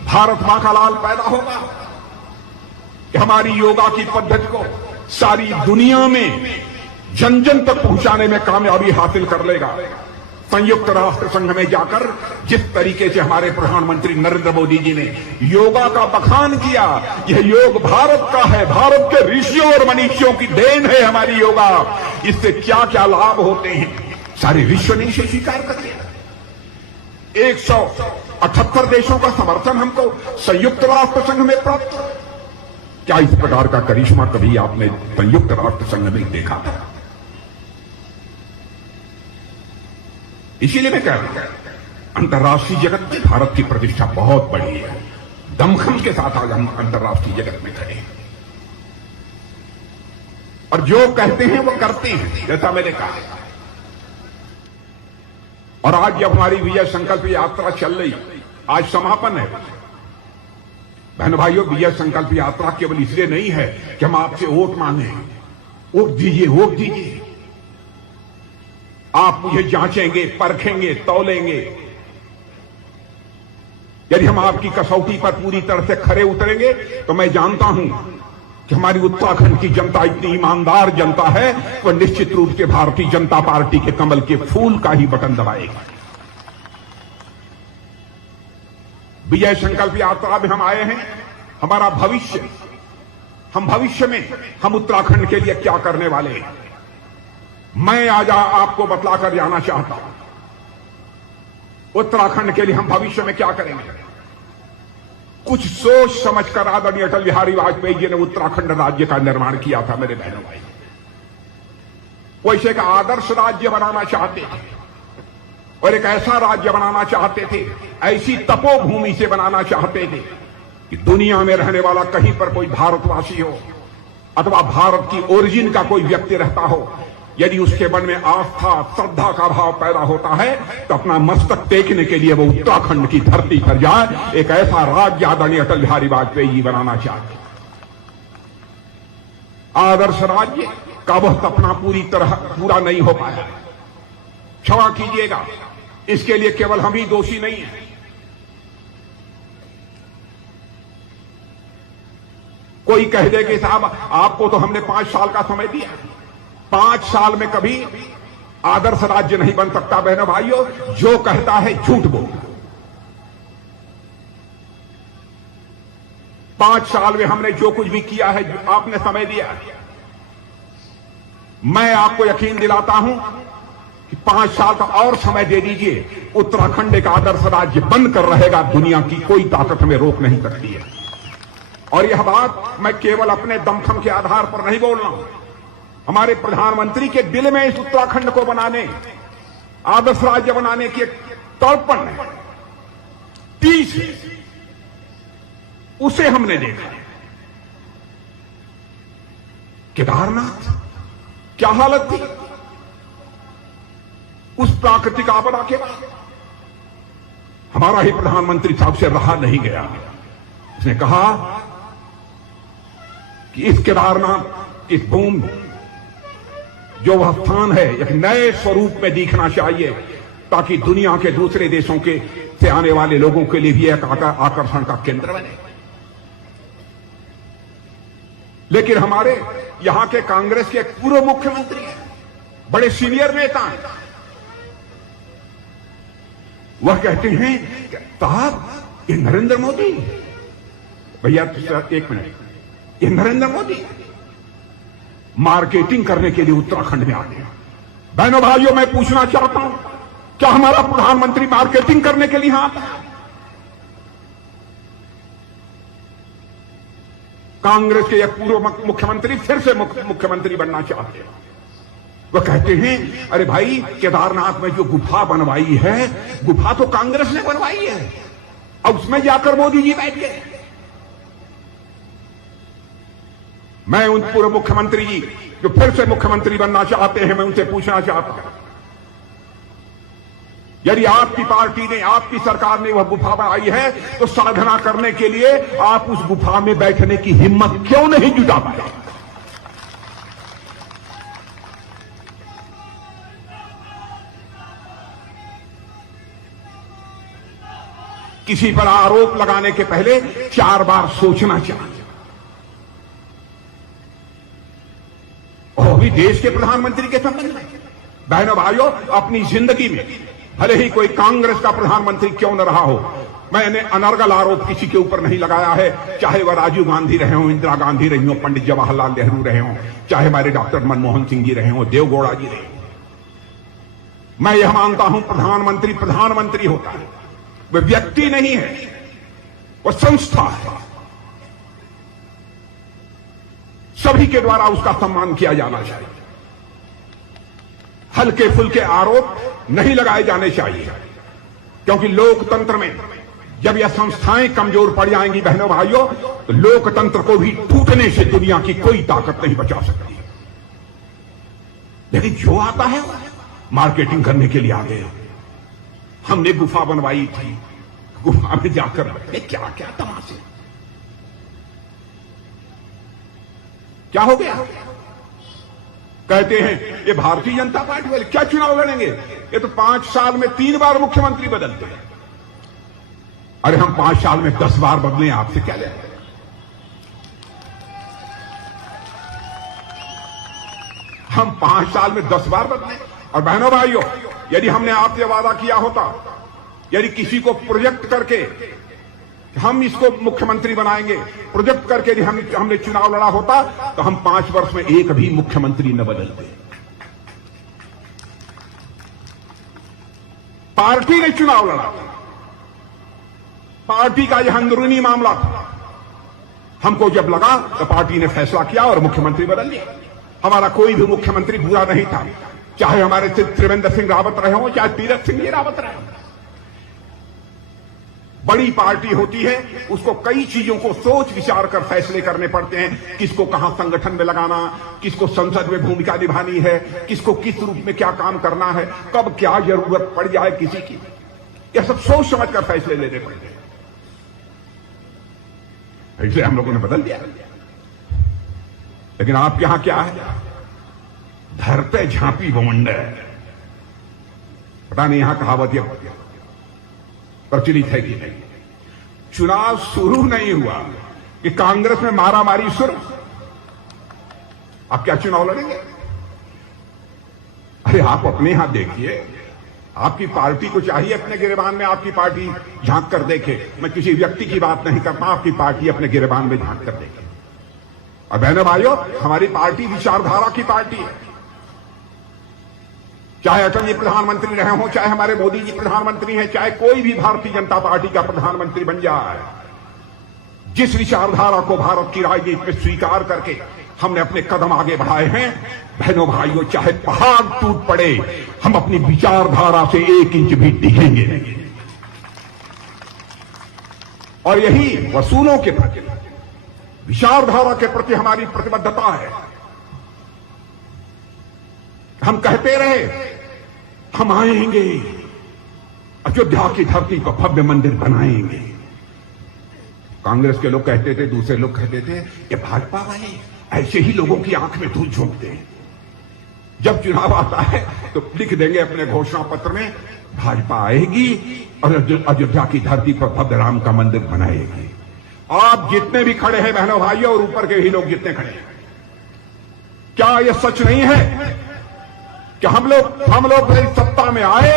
भारत मां का लाल पैदा होगा कि हमारी योगा की पद्धति को सारी दुनिया में जन जन तक पहुंचाने में कामयाबी हासिल कर लेगा। संयुक्त राष्ट्र संघ में जाकर जिस तरीके से हमारे प्रधानमंत्री नरेंद्र मोदी जी ने योगा का बखान किया, यह योग भारत का है, भारत के ऋषियों और मनीषियों की देन है हमारी योगा। इससे क्या क्या लाभ होते हैं सारे विश्व ने इसे स्वीकार कर लिया। 178 देशों का समर्थन हमको संयुक्त राष्ट्र संघ में प्राप्त। क्या इस प्रकार का करिश्मा कभी आपने संयुक्त राष्ट्र संघ में देखा था? इसीलिए मैं कह रहा हूं, अंतर्राष्ट्रीय जगत में भारत की प्रतिष्ठा बहुत बड़ी है। दमखम के साथ आज हम अंतर्राष्ट्रीय जगत में खड़े हैं और जो कहते हैं वो करते हैं, जैसा मैंने कहा। और आज जब हमारी विजय संकल्प यात्रा चल रही, आज समापन है। बहन भाइयों, विजय संकल्प यात्रा केवल इसलिए नहीं है कि हम आपसे वोट मांगे, वोट दीजिए, वोट दीजिए। आप मुझे जांचेंगे, परखेंगे, तौलेंगे। यदि हम आपकी कसौटी पर पूरी तरह से खरे उतरेंगे तो मैं जानता हूं कि हमारी उत्तराखंड की जनता इतनी ईमानदार जनता है, वह निश्चित रूप से भारतीय जनता पार्टी के कमल के फूल का ही बटन दबाएगी। विजय संकल्प यात्रा में हम आए हैं, हमारा भविष्य, हम भविष्य में हम उत्तराखंड के लिए क्या करने वाले हैं, मैं आज आपको बतलाकर जाना चाहता हूं। उत्तराखंड के लिए हम भविष्य में क्या करेंगे, कुछ सोच समझकर आदरणीय अटल बिहारी वाजपेयी जी ने उत्तराखंड राज्य का निर्माण किया था। मेरे बहनों भाई, वो इसे एक आदर्श राज्य बनाना चाहते थे और एक ऐसा राज्य बनाना चाहते थे, ऐसी तपोभूमि से बनाना चाहते थे कि दुनिया में रहने वाला कहीं पर कोई भारतवासी हो अथवा भारत की ओरिजिन का कोई व्यक्ति रहता हो, यदि उसके मन में आस्था, श्रद्धा का भाव पैदा होता है तो अपना मस्तक टेकने के लिए वो उत्तराखंड की धरती पर जाए। एक ऐसा राज्य आदरणीय अटल बिहारी वाजपेयी जी बनाना चाहते। आदर्श राज्य का वह सपना पूरी तरह पूरा नहीं हो पाया। क्षमा कीजिएगा, इसके लिए केवल हम ही दोषी नहीं हैं। कोई कह दे कि साहब आपको तो हमने 5 साल का समय दिया, 5 साल में कभी आदर्श राज्य नहीं बन सकता। बहनों भाइयों, जो कहता है झूठ बोलता। 5 साल में हमने जो कुछ भी किया है, आपने समय दिया। मैं आपको यकीन दिलाता हूं कि 5 साल का और समय दे दीजिए, उत्तराखंड एक आदर्श राज्य बनकर रहेगा। दुनिया की कोई ताकत हमें रोक नहीं सकती है। और यह बात मैं केवल अपने दमखम के आधार पर नहीं बोल रहा हूं, हमारे प्रधानमंत्री के दिल में इस उत्तराखंड को बनाने, आदर्श राज्य बनाने की एक तड़पण है, तीस है, उसे हमने देखा। केदारनाथ क्या हालत थी उस प्राकृतिक आपदा के बाद। हमारा ही प्रधानमंत्री साहब से रहा नहीं गया। उसने कहा कि इस केदारनाथ, इस भूमि, जो वह स्थान है, एक नए स्वरूप में दिखना चाहिए ताकि दुनिया के दूसरे देशों के से आने वाले लोगों के लिए भी एक आकर्षण का केंद्र बने। लेकिन हमारे यहां के कांग्रेस के एक पूर्व मुख्यमंत्री हैं, बड़े सीनियर नेता हैं, वह कहते हैं साहब ये नरेंद्र मोदी, भैया एक मिनट, ये नरेंद्र मोदी मार्केटिंग करने के लिए उत्तराखंड में आ गया। बहनों भाइयों, मैं पूछना चाहता हूं, क्या हमारा प्रधानमंत्री मार्केटिंग करने के लिए यहां आता है? कांग्रेस के एक पूर्व मुख्यमंत्री फिर से मुख्यमंत्री बनना चाहते हैं। वह कहते हैं अरे भाई, केदारनाथ में जो गुफा बनवाई है, गुफा तो कांग्रेस ने बनवाई है, अब उसमें जाकर मोदी जी बैठ गए। मैं उन पूर्व मुख्यमंत्री जी जो फिर से मुख्यमंत्री बनना चाहते हैं, मैं उनसे पूछना चाहता हूं, यदि आपकी पार्टी ने, आपकी सरकार ने वह गुफा बनाई है, तो साधना करने के लिए आप उस गुफा में बैठने की हिम्मत क्यों नहीं जुटा पाए? किसी पर आरोप लगाने के पहले 4 बार सोचना चाहिए। और भी देश के प्रधानमंत्री के संबंध में, बहनों भाइयों, अपनी जिंदगी में भले ही कोई कांग्रेस का प्रधानमंत्री क्यों न रहा हो, मैंने अनर्गल आरोप किसी के ऊपर नहीं लगाया है, चाहे वह राजीव गांधी रहे हों, इंदिरा गांधी रही हो, पंडित जवाहरलाल नेहरू रहे हों, चाहे हमारे डॉक्टर मनमोहन सिंह जी रहे हों, देवगौड़ा जी रहे हों। मैं यह मानता हूं, प्रधानमंत्री प्रधानमंत्री होता है, वह व्यक्ति नहीं है, वह संस्था है। सभी के द्वारा उसका सम्मान किया जाना चाहिए। हल्के फुल्के आरोप नहीं लगाए जाने चाहिए, क्योंकि लोकतंत्र में जब यह संस्थाएं कमजोर पड़ जाएंगी, बहनों भाइयों, तो लोकतंत्र को भी टूटने से दुनिया की कोई ताकत नहीं बचा सकती। लेकिन जो आता है मार्केटिंग करने के लिए आ गए। हमने गुफा बनवाई थी, गुफा में जाकर बैठे, क्या क्या तमाशे, क्या हो गया? कहते हैं ये भारतीय जनता पार्टी वाले क्या चुनाव लड़ेंगे, ये तो 5 साल में 3 बार मुख्यमंत्री बदलते हैं। अरे हम 5 साल में 10 बार बदले, आपसे क्या लेते हैं? हम 5 साल में 10 बार बदले। और बहनों भाइयों, यदि हमने आपसे वादा किया होता, यदि किसी को प्रोजेक्ट करके हम इसको मुख्यमंत्री बनाएंगे, प्रोजेक्ट करके यदि हमने चुनाव लड़ा होता, तो हम 5 वर्ष में एक भी मुख्यमंत्री न बदलते। पार्टी ने चुनाव लड़ा, पार्टी का यह अंदरूनी मामला था। हमको जब लगा तो पार्टी ने फैसला किया और मुख्यमंत्री बदल दिया। हमारा कोई भी मुख्यमंत्री बुरा नहीं था, चाहे हमारे त्रिवेंद्र सिंह रावत रहे हों, चाहे तीरथ सिंह रावत रहे हों। बड़ी पार्टी होती है, उसको कई चीजों को सोच विचार कर फैसले करने पड़ते हैं, किसको कहां संगठन में लगाना, किसको संसद में भूमिका निभानी है, किसको किस रूप में क्या काम करना है, कब क्या जरूरत पड़ जाए किसी की, यह सब सोच समझ कर फैसले लेने पड़ते हैं। इसलिए हम लोगों ने बदल दिया। लेकिन आपके यहां क्या है? धरते झांपी बवंडर, पता नहीं यहां कहावत यह प्रचलित है कि नहीं। चुनाव शुरू नहीं हुआ कि कांग्रेस में मारामारी शुरू, आप क्या चुनाव लड़ेंगे? अरे आप अपने यहां देखिए, आपकी पार्टी को चाहिए अपने गिरेबान में आपकी पार्टी झांक कर देखे। मैं किसी व्यक्ति की बात नहीं करता, आपकी पार्टी अपने गिरेबान में झांक कर देखे। और बहनों भाइयों, हमारी पार्टी विचारधारा की पार्टी है। चाहे अटल जी प्रधानमंत्री रहे हों, चाहे हमारे मोदी जी प्रधानमंत्री हैं, चाहे कोई भी भारतीय जनता पार्टी का प्रधानमंत्री बन जाए, जिस विचारधारा को भारत की राजनीति में स्वीकार करके हमने अपने कदम आगे बढ़ाए हैं, बहनों भाइयों, चाहे पहाड़ टूट पड़े, हम अपनी विचारधारा से 1 इंच भी डिगेंगे नहीं। और यही वसूलों के प्रति, विचारधारा के प्रति हमारी प्रतिबद्धता है। हम कहते रहे हम आएंगे, अयोध्या की धरती पर भव्य मंदिर बनाएंगे। कांग्रेस के लोग कहते थे, दूसरे लोग कहते थे, ये भाजपा वाले ऐसे ही लोगों की आंख में धूल झोंकते हैं। जब चुनाव आता है तो लिख देंगे अपने घोषणा पत्र में, भाजपा आएगी और अयोध्या की धरती पर भव्य राम का मंदिर बनाएगी। आप जितने भी खड़े हैं बहनों भाइयों, और ऊपर के ही लोग जितने खड़े हैं, क्या यह सच नहीं है कि हम लोग सत्ता में आए,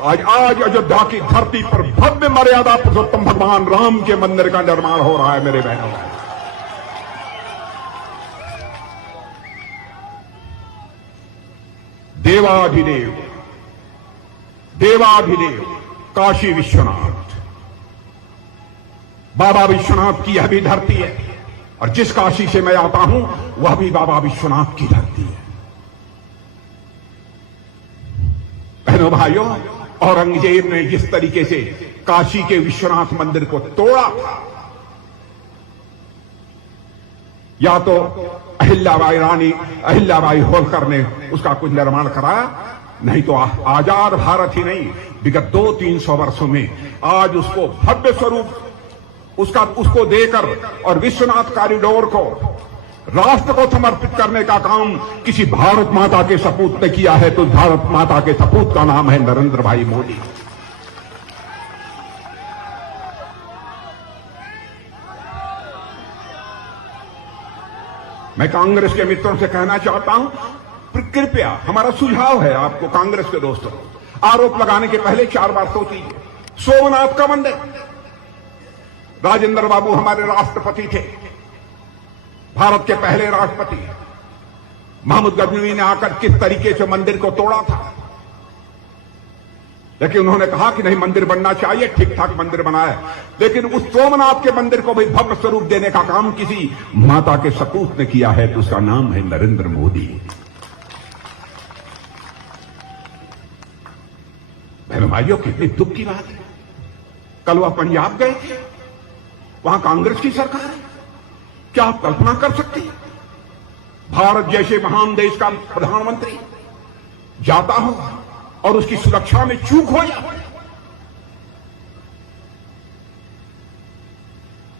आज अयोध्या की धरती पर भव्य मर्यादा पुरुषोत्तम भगवान राम के मंदिर का निर्माण हो रहा है मेरे बहनों। देवाधिदेव काशी विश्वनाथ, बाबा विश्वनाथ की यह भी धरती है, और जिस काशी से मैं आता हूं वह भी बाबा विश्वनाथ की धरती है। बहनों भाइयों, औरंगजेब ने जिस तरीके से काशी के विश्वनाथ मंदिर को तोड़ा था, या तो अहिल्याबाई होलकर ने उसका कुछ निर्माण कराया, नहीं तो आजाद भारत ही नहीं, विगत 200-300 वर्षों में आज उसको भव्य स्वरूप उसको देकर और विश्वनाथ कॉरिडोर को राष्ट्र को समर्पित करने का काम किसी भारत माता के सपूत ने किया है, तो भारत माता के सपूत का नाम है नरेंद्र भाई मोदी। मैं कांग्रेस के मित्रों से कहना चाहता हूं, कृपया हमारा सुझाव है आपको, कांग्रेस के दोस्तों, आरोप लगाने के पहले 4 बार सोच लीजिए। सोमनाथ का मंदिर, राजेंद्र बाबू हमारे राष्ट्रपति थे, भारत के पहले राष्ट्रपति। महमूद गजनवी ने आकर किस तरीके से मंदिर को तोड़ा था, लेकिन उन्होंने कहा कि नहीं, मंदिर बनना चाहिए, ठीक ठाक मंदिर बनाया। लेकिन उस सोमनाथ के मंदिर को भी भव्य स्वरूप देने का काम किसी माता के सपूत ने किया है, तो उसका नाम है नरेंद्र मोदी। बहनों भाइयों, कितनी दुख की बात है। कल वह पंजाब गए थे, वहां कांग्रेस की सरकार है। क्या आप कल्पना कर सकते हैं, भारत जैसे महान देश का प्रधानमंत्री जाता हो और उसकी सुरक्षा में चूक हो जाए,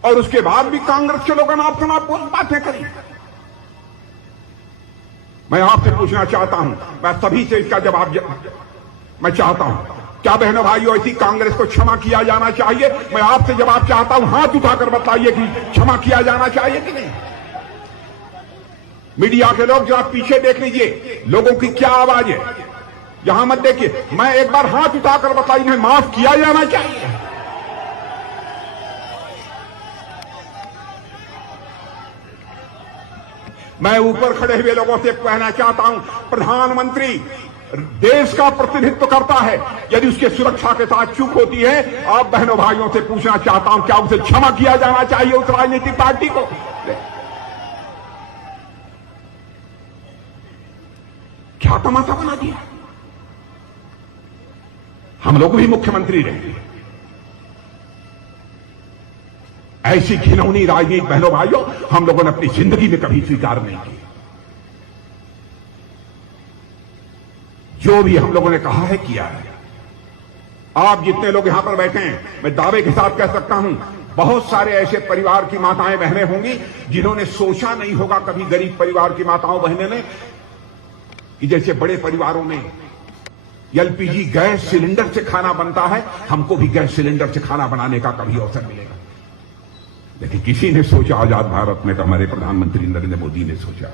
और उसके बाद भी कांग्रेस के लोगों ने आपको बातें करी। मैं आपसे पूछना चाहता हूं, मैं सभी से इसका जवाब मैं चाहता हूं, क्या बहनों भाइयों ऐसी कांग्रेस को क्षमा किया जाना चाहिए? मैं आपसे जवाब चाहता हूं, हाथ उठाकर बताइए कि क्षमा किया जाना चाहिए कि नहीं। मीडिया के लोग जरा पीछे देख लीजिए, लोगों की क्या आवाज है, यहां मत देखिए। मैं एक बार हाथ उठाकर बताइए, माफ किया जाना चाहिए। मैं ऊपर खड़े हुए लोगों से कहना चाहता हूं, प्रधानमंत्री देश का प्रतिनिधित्व करता है, यदि उसके सुरक्षा के साथ चूक होती है, आप बहनों भाइयों से पूछना चाहता हूं, क्या उसे क्षमा किया जाना चाहिए उस राजनीतिक पार्टी को? क्या तमाशा बना दिया। हम लोग भी मुख्यमंत्री रहे, ऐसी घिनौनी राजनीति बहनों भाइयों हम लोगों ने अपनी जिंदगी में कभी स्वीकार नहीं की। जो भी हम लोगों ने कहा है किया है। आप जितने लोग यहां पर बैठे हैं, मैं दावे के साथ कह सकता हूं, बहुत सारे ऐसे परिवार की माताएं बहनें होंगी जिन्होंने सोचा नहीं होगा कभी, गरीब परिवार की माताओं बहनें ने, कि जैसे बड़े परिवारों में एलपीजी गैस सिलेंडर से खाना बनता है, हमको भी गैस सिलेंडर से खाना बनाने का कभी अवसर मिलेगा। लेकिन किसी ने सोचा, आजाद भारत में, हमारे प्रधानमंत्री नरेंद्र मोदी ने सोचा,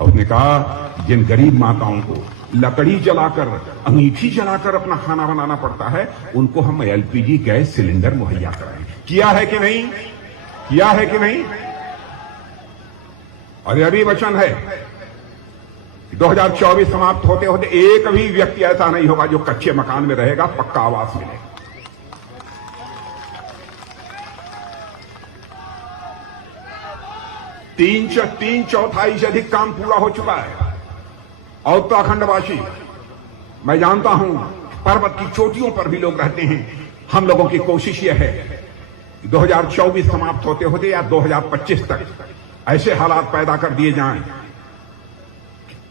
और उसने कहा जिन गरीब माताओं को लकड़ी जलाकर, अंगीठी जलाकर अपना खाना बनाना पड़ता है, उनको हम एलपीजी गैस सिलेंडर मुहैया कराएं। किया है कि नहीं? किया है कि नहीं? और यह भी वचन है 2024 समाप्त होते होते एक भी व्यक्ति ऐसा नहीं होगा जो कच्चे मकान में रहेगा, पक्का आवास मिलेगा। तीन चौथाई से अधिक काम पूरा हो चुका है। और उत्तराखंडवासी, मैं जानता हूं पर्वत की चोटियों पर भी लोग रहते हैं। हम लोगों की कोशिश यह है 2024 समाप्त होते होते या 2025 तक ऐसे हालात पैदा कर दिए जाएं,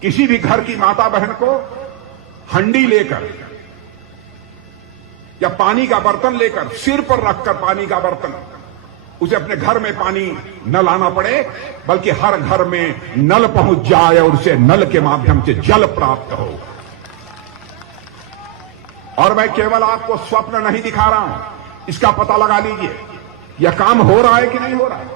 किसी भी घर की माता बहन को हंडी लेकर या पानी का बर्तन लेकर सिर पर रखकर पानी का बर्तन उसे अपने घर में पानी न लाना पड़े, बल्कि हर घर में नल पहुंच जाए और उसे नल के माध्यम से जल प्राप्त हो। और मैं केवल आपको स्वप्न नहीं दिखा रहा हूं, इसका पता लगा लीजिए यह काम हो रहा है कि नहीं हो रहा है।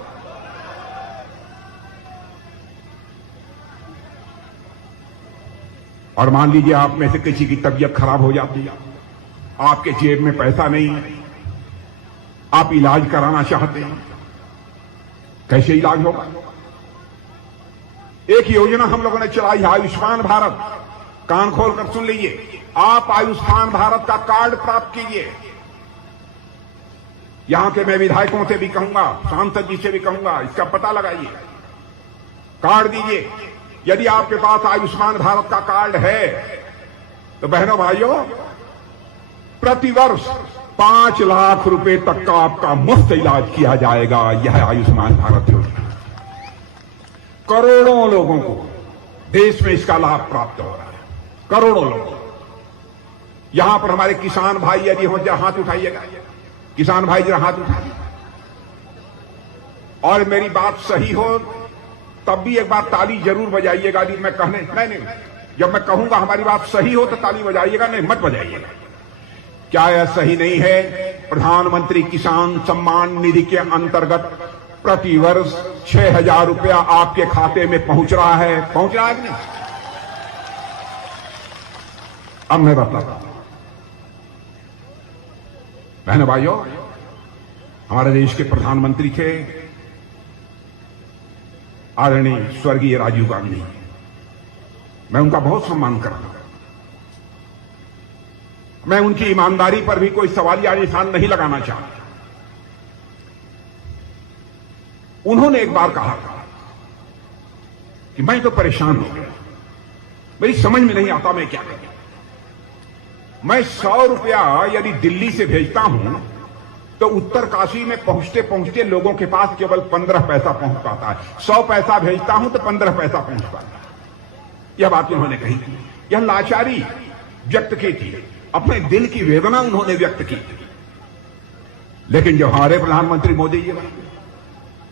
और मान लीजिए आप में से किसी की तबीयत खराब हो जाती है, आपके जेब में पैसा नहीं है, आप इलाज कराना चाहते हैं, कैसे इलाज होगा? एक योजना हम लोगों ने चलाई है, आयुष्मान भारत। कान खोलकर सुन लीजिए, आप आयुष्मान भारत का कार्ड प्राप्त कीजिए। यहां के मैं विधायकों से भी कहूंगा, सांसद जी से भी कहूंगा, इसका पता लगाइए, कार्ड दीजिए। यदि आपके पास आयुष्मान भारत का कार्ड है तो बहनों भाइयों, प्रतिवर्ष 5 लाख रुपए तक का आपका मुफ्त इलाज किया जाएगा। यह है आयुष्मान भारत योजना। करोड़ों लोगों को देश में इसका लाभ प्राप्त हो रहा है, करोड़ों लोग। यहां पर हमारे किसान भाई यदि हो जाए, हाथ उठाइएगा, किसान भाई जरा हाथ उठाइए। और मेरी बात सही हो तब भी एक बार ताली जरूर बजाइएगा। यदि मैं कहने नहीं, जब मैं कहूंगा हमारी बात सही हो तो ताली बजाइएगा, नहीं मत बजाइएगा। क्या यह सही नहीं है? प्रधानमंत्री किसान सम्मान निधि के अंतर्गत प्रतिवर्ष 6,000 रुपया आपके खाते में पहुंच रहा है कि नहीं? अब मैं बताता हूं बहनों भाइयों, हमारे देश के प्रधानमंत्री थे आदरणीय स्वर्गीय राजीव गांधी। मैं उनका बहुत सम्मान करता हूं। मैं उनकी ईमानदारी पर भी कोई सवालिया निशान नहीं लगाना चाहता। उन्होंने एक बार कहा था कि मैं तो परेशान हो गया, मेरी समझ में नहीं आता मैं क्या करूं। मैं 100 रुपया यदि दिल्ली से भेजता हूं तो उत्तरकाशी में पहुंचते पहुंचते लोगों के पास केवल 15 पैसा पहुंच पाता है। 100 पैसा भेजता हूं तो 15 पैसा पहुंच पाता है। यह बात उन्होंने कही थी, यह लाचारी व्यक्त की थी, अपने दिल की वेदना उन्होंने व्यक्त की थी। लेकिन जो हमारे प्रधानमंत्री मोदी जी बने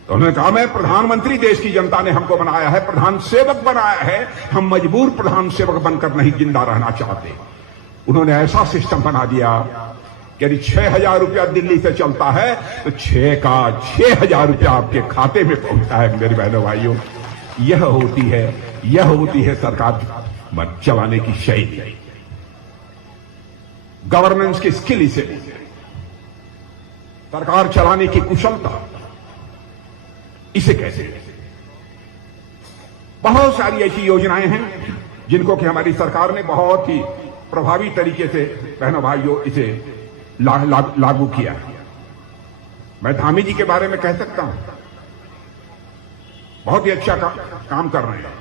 तो उन्होंने कहा, मैं प्रधानमंत्री, देश की जनता ने हमको बनाया है, प्रधान सेवक बनाया है, हम मजबूर प्रधान सेवक बनकर नहीं जिंदा रहना चाहते। उन्होंने ऐसा सिस्टम बना दिया कि यदि 6,000 रुपया दिल्ली से चलता है तो 6,000 रुपया आपके खाते में पहुंचता है। मेरे बहनों भाइयों, यह होती है सरकार चलाने की शैली, गवर्नेंस की स्किल, इसे सरकार चलाने की कुशलता, इसे कैसे? बहुत सारी ऐसी योजनाएं हैं जिनको कि हमारी सरकार ने बहुत ही प्रभावी तरीके से बहनों भाइयों इसे लागू किया। मैं धामी जी के बारे में कह सकता हूं, बहुत ही अच्छा काम कर रहे हैं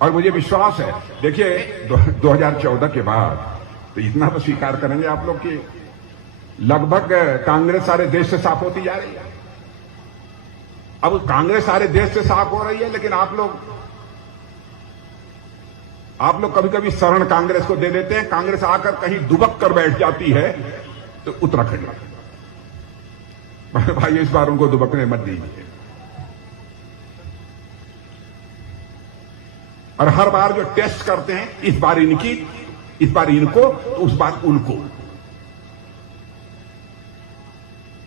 और मुझे विश्वास है। देखिए 2014 के बाद तो इतना तो स्वीकार करेंगे आप लोग कि लगभग कांग्रेस सारे देश से साफ होती जा रही है। अब कांग्रेस सारे देश से साफ हो रही है, लेकिन आप लोग कभी कभी शरण कांग्रेस को दे देते हैं। कांग्रेस आकर कहीं दुबक कर बैठ जाती है तो उत्तराखंड में भाई इस बार उनको दुबकने मत दीजिए। और हर बार जो टेस्ट करते हैं, इस बार इनको तो उस बार उनको।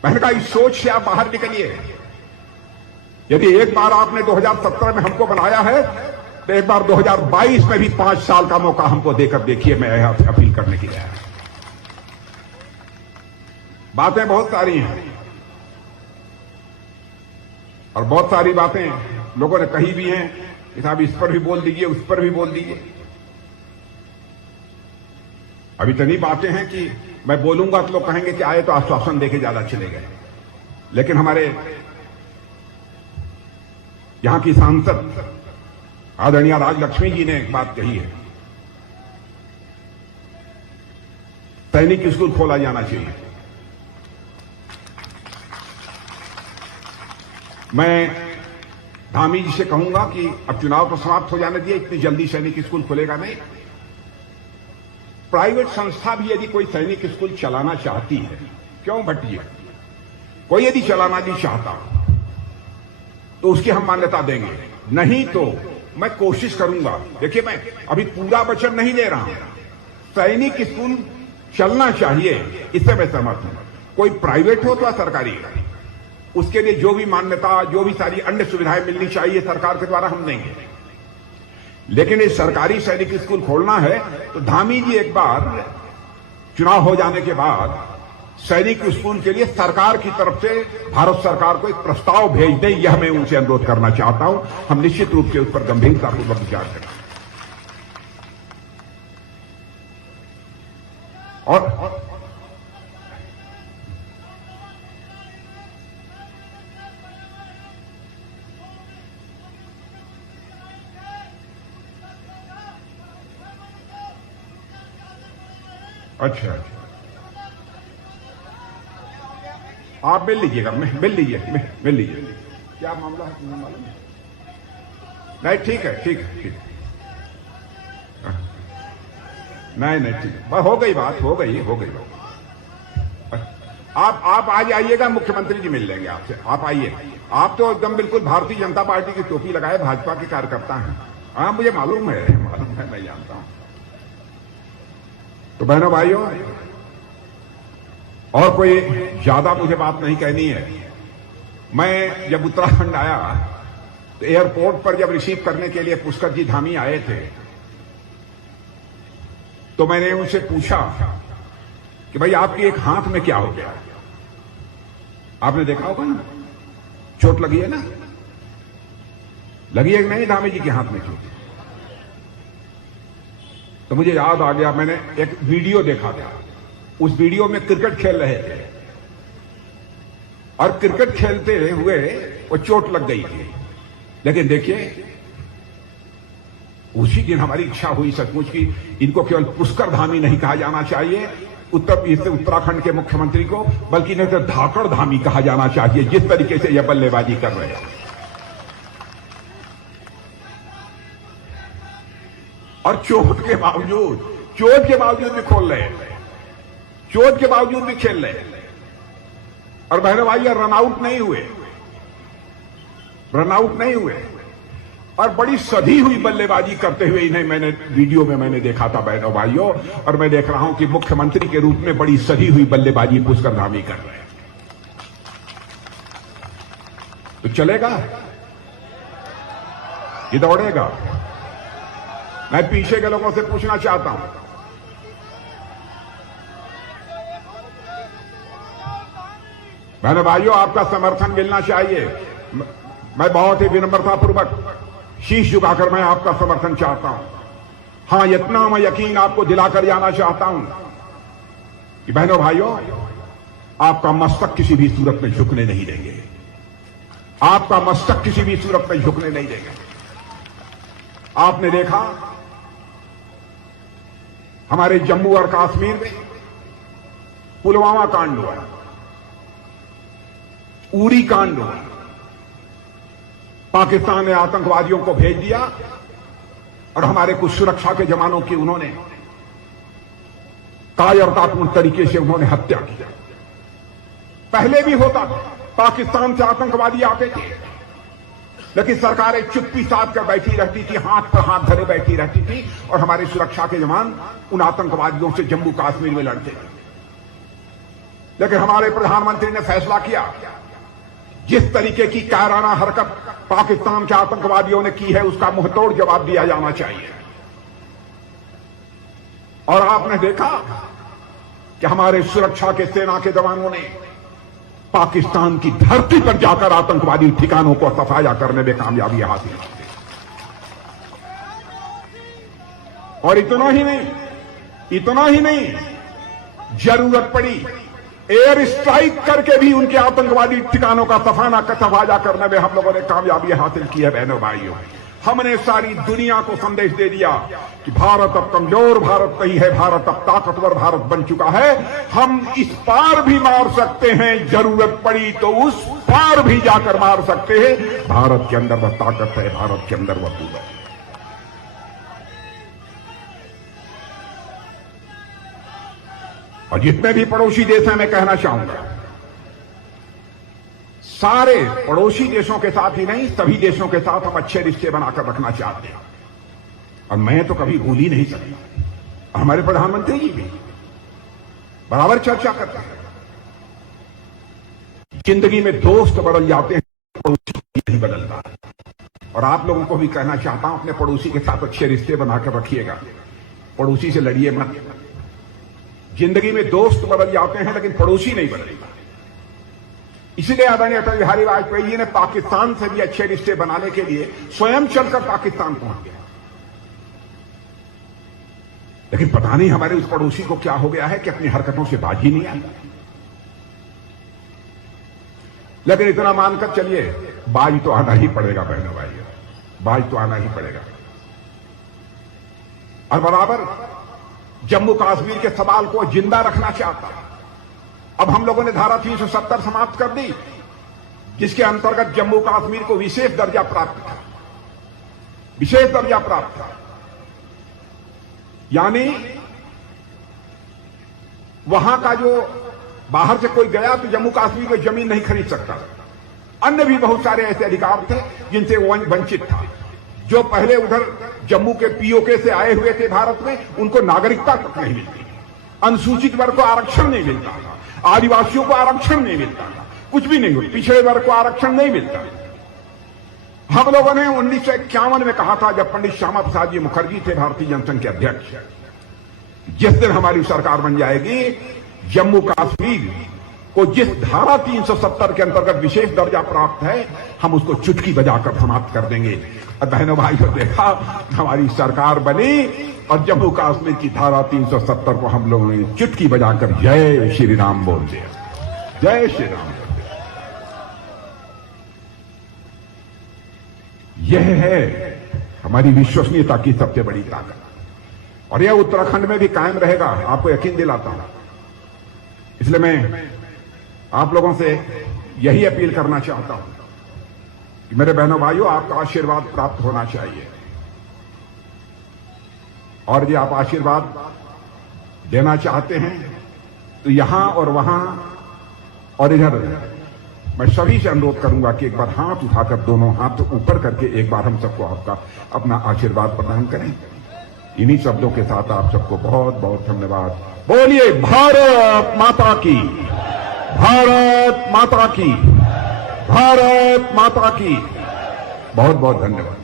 मैंने कहा इस सोच से आप बाहर निकलिए। यदि एक बार आपने 2017 में हमको बनाया है तो एक बार 2022 में भी 5 साल का मौका हमको देकर देखिए। मैं यह अपील करने की है। बातें बहुत सारी हैं और बहुत सारी बातें लोगों ने कही भी हैं कि साहब इस पर भी बोल दीजिए, उस पर भी बोल दीजिए। अब इतनी बातें हैं कि मैं बोलूंगा तो लोग कहेंगे कि आए तो आश्वासन देके ज्यादा चले गए। लेकिन हमारे यहां की सांसद आदरणीय राजलक्ष्मी जी ने एक बात कही है, सैनिक स्कूल खोला जाना चाहिए। मैं धामी जी से कहूंगा कि अब चुनाव तो समाप्त हो जाने दिए, इतनी जल्दी सैनिक स्कूल खुलेगा नहीं। प्राइवेट संस्था भी यदि कोई सैनिक स्कूल चलाना चाहती है, क्यों भट्टिए, कोई यदि चलाना नहीं चाहता तो उसकी हम मान्यता देंगे, नहीं तो मैं कोशिश करूंगा। देखिए, मैं अभी पूरा वचन नहीं दे रहा हूं, सैनिक स्कूल चलना चाहिए, इससे मैं सहमत हूं। कोई प्राइवेट हो तो सरकारी, उसके लिए जो भी मान्यता, जो भी सारी अन्य सुविधाएं मिलनी चाहिए सरकार के द्वारा हम देंगे। लेकिन ये सरकारी सैनिक स्कूल खोलना है तो धामी जी एक बार चुनाव हो जाने के बाद सैनिक स्कूल के लिए सरकार की तरफ से भारत सरकार को एक प्रस्ताव भेज दें, यह मैं उनसे अनुरोध करना चाहता हूं। हम निश्चित रूप से उस पर गंभीरतापूर्वक विचार करें। और अच्छा, आप मिल लीजिएगा, मिल लीजिए। क्या मामला है तुम्हें मालूम? नहीं, ठीक है। नहीं, ठीक है, हो गई बात। आप आज आइएगा, मुख्यमंत्री जी मिल लेंगे आपसे। आप आइए। आप तो एकदम बिल्कुल भारतीय जनता पार्टी की टोपी लगाए भाजपा के कार्यकर्ता हैं। हाँ, मुझे मालूम है, मैं जानता हूं। तो बहनों भाइयों, और कोई ज्यादा मुझे बात नहीं कहनी है। मैं जब उत्तराखंड आया तो एयरपोर्ट पर जब रिसीव करने के लिए पुष्कर जी धामी आए थे तो मैंने उनसे पूछा कि भाई आपके एक हाथ में क्या हो गया? आपने देखा होगा ना, चोट लगी है ना? लगी है कि नहीं धामी जी के हाथ में चोट? तो मुझे याद आ गया, मैंने एक वीडियो देखा था। उस वीडियो में क्रिकेट खेल रहे थे और क्रिकेट खेलते हुए वो चोट लग गई थी। लेकिन देखिए, उसी दिन हमारी इच्छा हुई सचमुच की इनको केवल पुष्कर धामी नहीं कहा जाना चाहिए उत्तराखंड के मुख्यमंत्री को, बल्कि इन्हें तो धाकड़ धामी कहा जाना चाहिए, जिस तरीके से यह बल्लेबाजी कर रहे हैं। और चोट के बावजूद भी खोल रहे हैं, चोट के बावजूद भी खेल रहे हैं। और बहनों भाइयों, रनआउट नहीं हुए और बड़ी सधी हुई बल्लेबाजी करते हुए इन्हें मैंने वीडियो में देखा था बहनों भाइयों। और मैं देख रहा हूं कि मुख्यमंत्री के रूप में बड़ी सधी हुई बल्लेबाजी पुष्कर धामी कर रहे हैं। तो चलेगा, ये दौड़ेगा। मैं पीछे के लोगों से पूछना चाहता हूं, बहनों भाइयों, आपका समर्थन मिलना चाहिए। मैं बहुत ही विनम्रतापूर्वक शीश झुकाकर मैं आपका समर्थन चाहता हूं। हां, इतना मैं यकीन आपको दिलाकर जाना चाहता हूं कि बहनों भाइयों, आपका मस्तक किसी भी सूरत में झुकने नहीं देंगे। आपका मस्तक किसी भी सूरत में झुकने नहीं देंगे। आपने देखा हमारे जम्मू और कश्मीर में पुलवामा कांड हुआ, उरी कांड हुआ। पाकिस्तान ने आतंकवादियों को भेज दिया और हमारे कुछ सुरक्षा के जवानों की उन्होंने कायरतापूर्ण तरीके से उन्होंने हत्या की। पहले भी होता था, पाकिस्तान से आतंकवादी आते थे, लेकिन सरकारें चुप्पी साध कर बैठी रहती थी, हाथ पर हाथ धरे बैठी रहती थी और हमारे सुरक्षा के जवान उन आतंकवादियों से जम्मू कश्मीर में लड़ते थे। लेकिन हमारे प्रधानमंत्री ने फैसला किया, जिस तरीके की कायराना हरकत पाकिस्तान के आतंकवादियों ने की है उसका मुंहतोड़ जवाब दिया जाना चाहिए। और आपने देखा कि हमारे सुरक्षा के सेना के जवानों ने पाकिस्तान की धरती पर जाकर आतंकवादी ठिकानों को सफाया करने में कामयाबी हासिल की। और इतना ही नहीं, जरूरत पड़ी एयर स्ट्राइक करके भी उनके आतंकवादी ठिकानों का सफाया करने में हम लोगों ने कामयाबी हासिल की है। बहनों भाइयों, हमने सारी दुनिया को संदेश दे दिया कि भारत अब कमजोर भारत नहीं है, भारत अब ताकतवर भारत बन चुका है। हम इस पार भी मार सकते हैं, जरूरत पड़ी तो उस पार भी जाकर मार सकते हैं। भारत के अंदर वह ताकत है, भारत के अंदर वह कुवत है। और जितने भी पड़ोसी देश हैं मैं कहना चाहूंगा, सारे पड़ोसी देशों के साथ ही नहीं सभी देशों के साथ हम अच्छे रिश्ते बनाकर रखना चाहते हैं। और मैं तो कभी भूल ही नहीं सकता, हमारे प्रधानमंत्री जी भी बराबर चर्चा करते हैं। जिंदगी में दोस्त बदल जाते हैं, पड़ोसी नहीं बदलता। और आप लोगों को भी कहना चाहता हूं, अपने पड़ोसी के साथ अच्छे रिश्ते बनाकर रखिएगा, पड़ोसी से लड़िए मत। जिंदगी में दोस्त बदल जाते हैं लेकिन पड़ोसी नहीं बदलता। इसलिए आदरणीय अटल बिहारी वाजपेयी जी ने पाकिस्तान से भी अच्छे रिश्ते बनाने के लिए स्वयं चलकर पाकिस्तान पहुंच गए। लेकिन पता नहीं हमारे उस पड़ोसी को क्या हो गया है कि अपनी हरकतों से बाज ही नहीं आता। लेकिन इतना मानकर चलिए, बाज तो आना ही पड़ेगा बहनों भाइयों, बाज तो आना ही पड़ेगा। और बराबर जम्मू कश्मीर के सवाल को जिंदा रखना चाहता है। अब हम लोगों ने धारा 370 समाप्त कर दी, जिसके अंतर्गत जम्मू कश्मीर को विशेष दर्जा प्राप्त था, विशेष दर्जा प्राप्त था। यानी वहां का जो बाहर से कोई गया तो जम्मू कश्मीर में जमीन नहीं खरीद सकता। अन्य भी बहुत सारे ऐसे अधिकार थे जिनसे वो वंचित था। जो पहले उधर जम्मू के पीओके से आए हुए थे भारत में, उनको नागरिकता तक नहीं मिलती, अनुसूचित वर्ग को आरक्षण नहीं मिलता था, आदिवासियों को आरक्षण नहीं मिलता था, कुछ भी नहीं होता, पिछड़े वर्ग को आरक्षण नहीं मिलता। हम लोगों ने 1951 में कहा था, जब पंडित श्यामा प्रसाद जी मुखर्जी थे भारतीय जनसंघ के अध्यक्ष, जिस दिन हमारी सरकार बन जाएगी, जम्मू कश्मीर को जिस धारा 370 के अंतर्गत विशेष दर्जा प्राप्त है, हम उसको चुटकी बजाकर समाप्त कर देंगे। और बहनों भाइयों, देखा हमारी सरकार बनी और जम्मू कश्मीर की धारा 370 को हम लोगों ने चुटकी बजाकर जय श्री राम बोल दिया, जय श्री राम। यह है हमारी विश्वसनीयता की सबसे बड़ी ताकत, और यह उत्तराखंड में भी कायम रहेगा, आपको यकीन दिलाता हूं। इसलिए मैं आप लोगों से यही अपील करना चाहता हूं कि मेरे बहनों भाइयों, आपका आशीर्वाद प्राप्त होना चाहिए। और यदि आप आशीर्वाद देना चाहते हैं तो यहां और वहां और इधर मैं सभी से अनुरोध करूंगा कि एक बार हाथ उठाकर, दोनों हाथ ऊपर करके एक बार हम सबको आपका अपना आशीर्वाद प्रदान करें। इन्हीं शब्दों के साथ आप सबको बहुत बहुत धन्यवाद। बोलिए भारत माता की, भारत माता की, भारत माता की। बहुत बहुत धन्यवाद।